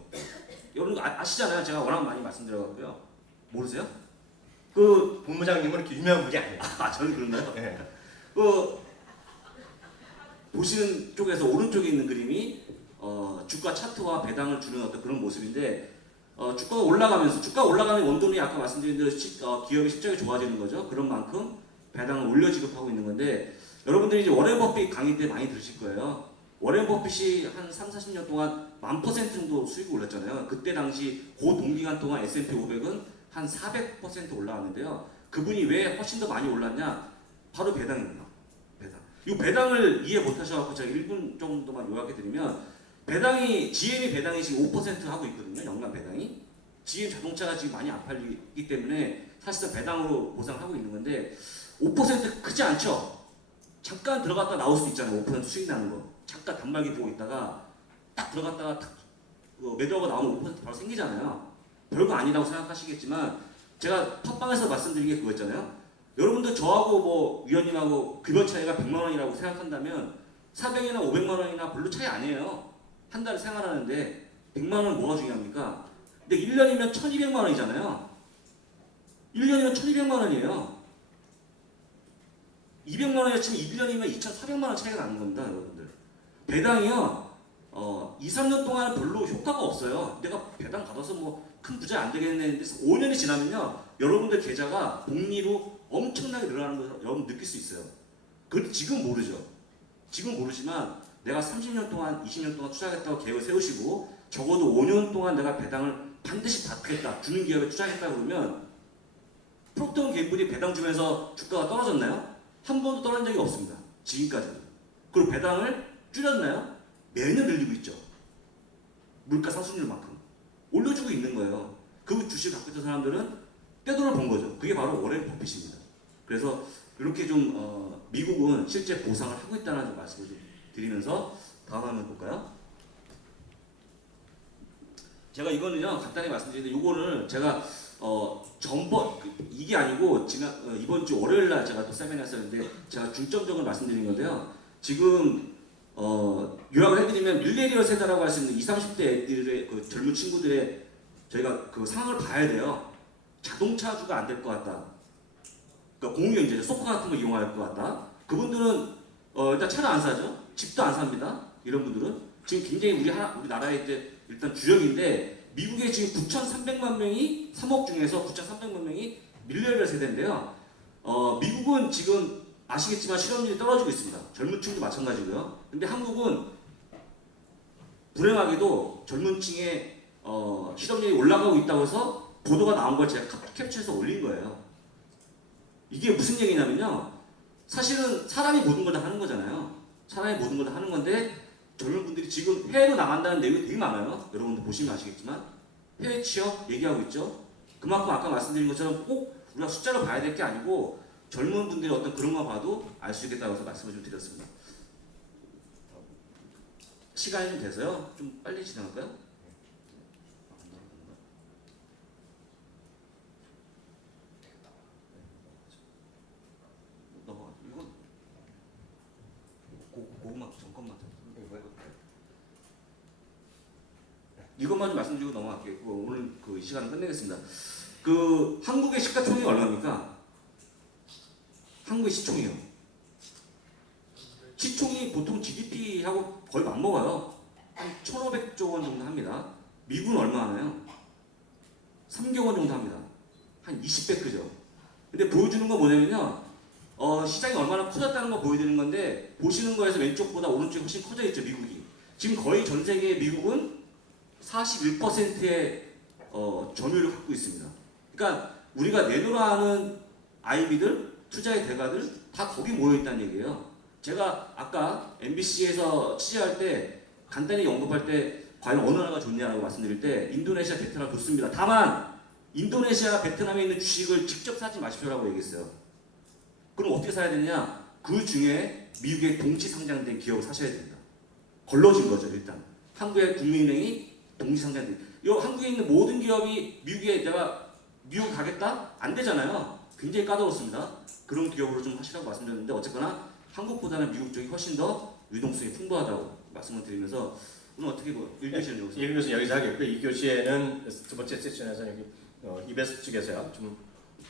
여러분 아시잖아요. 제가 워낙 많이 말씀드려갖고요. 모르세요? 그 본부장님은 이렇게 유명한 분이 아니에요. 저는 그런가요? 네. 보시는 쪽에서 오른쪽에 있는 그림이 주가 차트와 배당을 주는 어떤 그런 모습인데 주가가 올라가면 원돈이 아까 말씀드린 대로 기업의 실적이 좋아지는 거죠. 그런 만큼 배당을 올려 지급하고 있는 건데 여러분들이 이제 워렌 버핏 강의 때 많이 들으실 거예요. 워렌 버핏이 한 3, 40년 동안 1000% 정도 수익이 올랐잖아요. 그때 당시 그 동기간 동안 S&P 500은 한 400% 올라왔는데요. 그분이 왜 훨씬 더 많이 올랐냐? 바로 배당입니다. 배당. 이 배당을 이해 못 하셔서 제가 1분 정도만 요약해 드리면 GM이 배당이 지금 5% 하고 있거든요. 연간 배당이. GM 자동차가 지금 많이 안 팔리기 때문에 사실상 배당으로 보상을 하고 있는 건데 5% 크지 않죠? 잠깐 들어갔다 나올 수 있잖아요. 5% 수익 나는 거. 잠깐 단말기 보고 있다가 딱 들어갔다가 딱 매도하고 나오면 5% 바로 생기잖아요. 별거 아니라고 생각하시겠지만 제가 팟빵에서 말씀드린 게 그거였잖아요. 여러분들 저하고 뭐 위원님하고 급여 차이가 100만 원이라고 생각한다면 400이나 500만 원이나 별로 차이 아니에요. 한 달에 생활하는데 100만 원은 뭐가 중요합니까? 근데 1년이면 1200만 원이잖아요. 1년이면 1200만 원이에요. 200만 원이라 치면 1년이면 2400만 원 차이가 나는 겁니다. 여러분들. 배당이요. 2, 3년 동안 별로 효과가 없어요. 내가 배당 받아서 뭐 큰 부자 안 되겠네 했는데 5년이 지나면요. 여러분들 계좌가 복리로 엄청나게 늘어나는 걸 여러분 느낄 수 있어요. 그런데 지금 모르죠. 지금 모르지만 내가 30년 동안 20년 동안 투자하겠다고 계획을 세우시고 적어도 5년 동안 내가 배당을 반드시 받겠다. 주는 기업에 투자하겠다 그러면 프록터 갬블이 배당 주면서 주가가 떨어졌나요? 한 번도 떨어진 적이 없습니다. 지금까지는. 그리고 배당을 줄였나요? 매년 늘리고 있죠. 물가 상승률만큼. 올려주고 있는 거예요. 그 주식 갖고 있던 사람들은 떼돈을 번 거죠. 그게 바로 워렌 버핏입니다. 그래서 이렇게 좀 미국은 실제 보상을 하고 있다는 말씀을 좀 드리면서 다음 화면 볼까요? 제가 이거는요 간단히 말씀드리는데 이거를 제가 이게 아니고 이번 주 월요일 날 제가 또 세미나 했었는데 제가 중점적으로 말씀드린 건데요. 지금 요약을 해드리면 밀레니얼 세대라고 할 수 있는 20, 30대 애들의 그 젊은 친구들의 저희가 그 상황을 봐야 돼요. 자동차주가 안 될 것 같다. 그러니까 공유경제죠. 소파 같은 거 이용할 것 같다. 그분들은 일단 차를 안 사죠. 집도 안 삽니다. 이런 분들은 지금 굉장히 우리나라의 이제 일단 주력인데 미국에 지금 9,300만 명이 3억 중에서 9,300만 명이 밀레니얼 세대인데요. 미국은 지금 아시겠지만 실업률이 떨어지고 있습니다. 젊은 층도 마찬가지고요. 근데 한국은 불행하게도 젊은 층의 실업률이 올라가고 있다고 해서 보도가 나온 걸 제가 캡처해서 올린 거예요. 이게 무슨 얘기냐면요. 사실은 사람이 모든 걸 다 하는 거잖아요. 사람이 모든 걸 다 하는 건데 젊은 분들이 지금 해외로 나간다는 내용이 되게 많아요. 여러분들 보시면 아시겠지만 해외 취업 얘기하고 있죠. 그만큼 아까 말씀드린 것처럼 꼭 우리가 숫자로 봐야 될 게 아니고 젊은 분들의 어떤 그런 거 봐도 알 수 있겠다고 해서 말씀을 좀 드렸습니다. 시간이 좀 돼서요. 좀 빨리 진행할까요? 넘어가. 그것만 잠깐만. 이것만 좀 말씀드리고 넘어갈게요. 오늘 그 시간을 끝내겠습니다. 그 한국의 시가총액이 얼마입니까? 한국의 시총이요. 시총이 보통 GDP하고 거의 맞먹어요. 한 1,500조 원 정도 합니다. 미국은 얼마 하나요? 3조 원 정도 합니다. 한 20배 크죠. 근데 보여주는 건 뭐냐면요. 시장이 얼마나 커졌다는 거 보여드리는 건데 보시는 거에서 왼쪽보다 오른쪽이 훨씬 커져 있죠. 미국이. 지금 거의 전 세계 미국은 41%의 점유율을 갖고 있습니다. 그러니까 우리가 내놓으라 하는 IB들, 투자의 대가들 다 거기 모여 있다는 얘기예요. 제가 아까 MBC에서 취재할 때 간단히 언급할 때 과연 어느 나라가 좋냐라고 말씀드릴 때 인도네시아, 베트남 좋습니다. 다만 인도네시아, 베트남에 있는 주식을 직접 사지 마십시오라고 얘기했어요. 그럼 어떻게 사야 되냐? 그 중에 미국의 동시 상장된 기업을 사셔야 됩니다. 걸러진 거죠 일단. 한국의 국민은행이 동시 상장된. 이 한국에 있는 모든 기업이 미국에 내가 미국 가겠다? 안 되잖아요. 굉장히 까다롭습니다. 그런 기업으로 좀 하시라고 말씀드렸는데 어쨌거나 한국보다는 미국 쪽이 훨씬 더 유동성이 풍부하다고 말씀을 드리면서 오늘 어떻게 뭐 1교시는 여기서 1교시 여기서 하겠고요. 2교시에는 두 번째 세션에서 여기 이베스 측에서요. 좀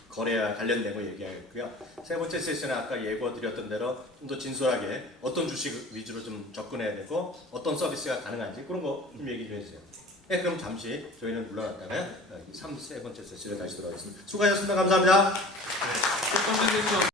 거래와 관련된 거 얘기하겠고요. 세 번째 세션에 아까 예고드렸던 대로 좀 더 진솔하게 어떤 주식 위주로 좀 접근해야 되고 어떤 서비스가 가능한지 그런 거 좀 얘기 좀 해주세요. 네, 그럼 잠시 저희는 물러났다가요. 세 번째 세션에 다시 돌아오겠습니다. 수고하셨습니다. 감사합니다. 네, 첫 번째 세션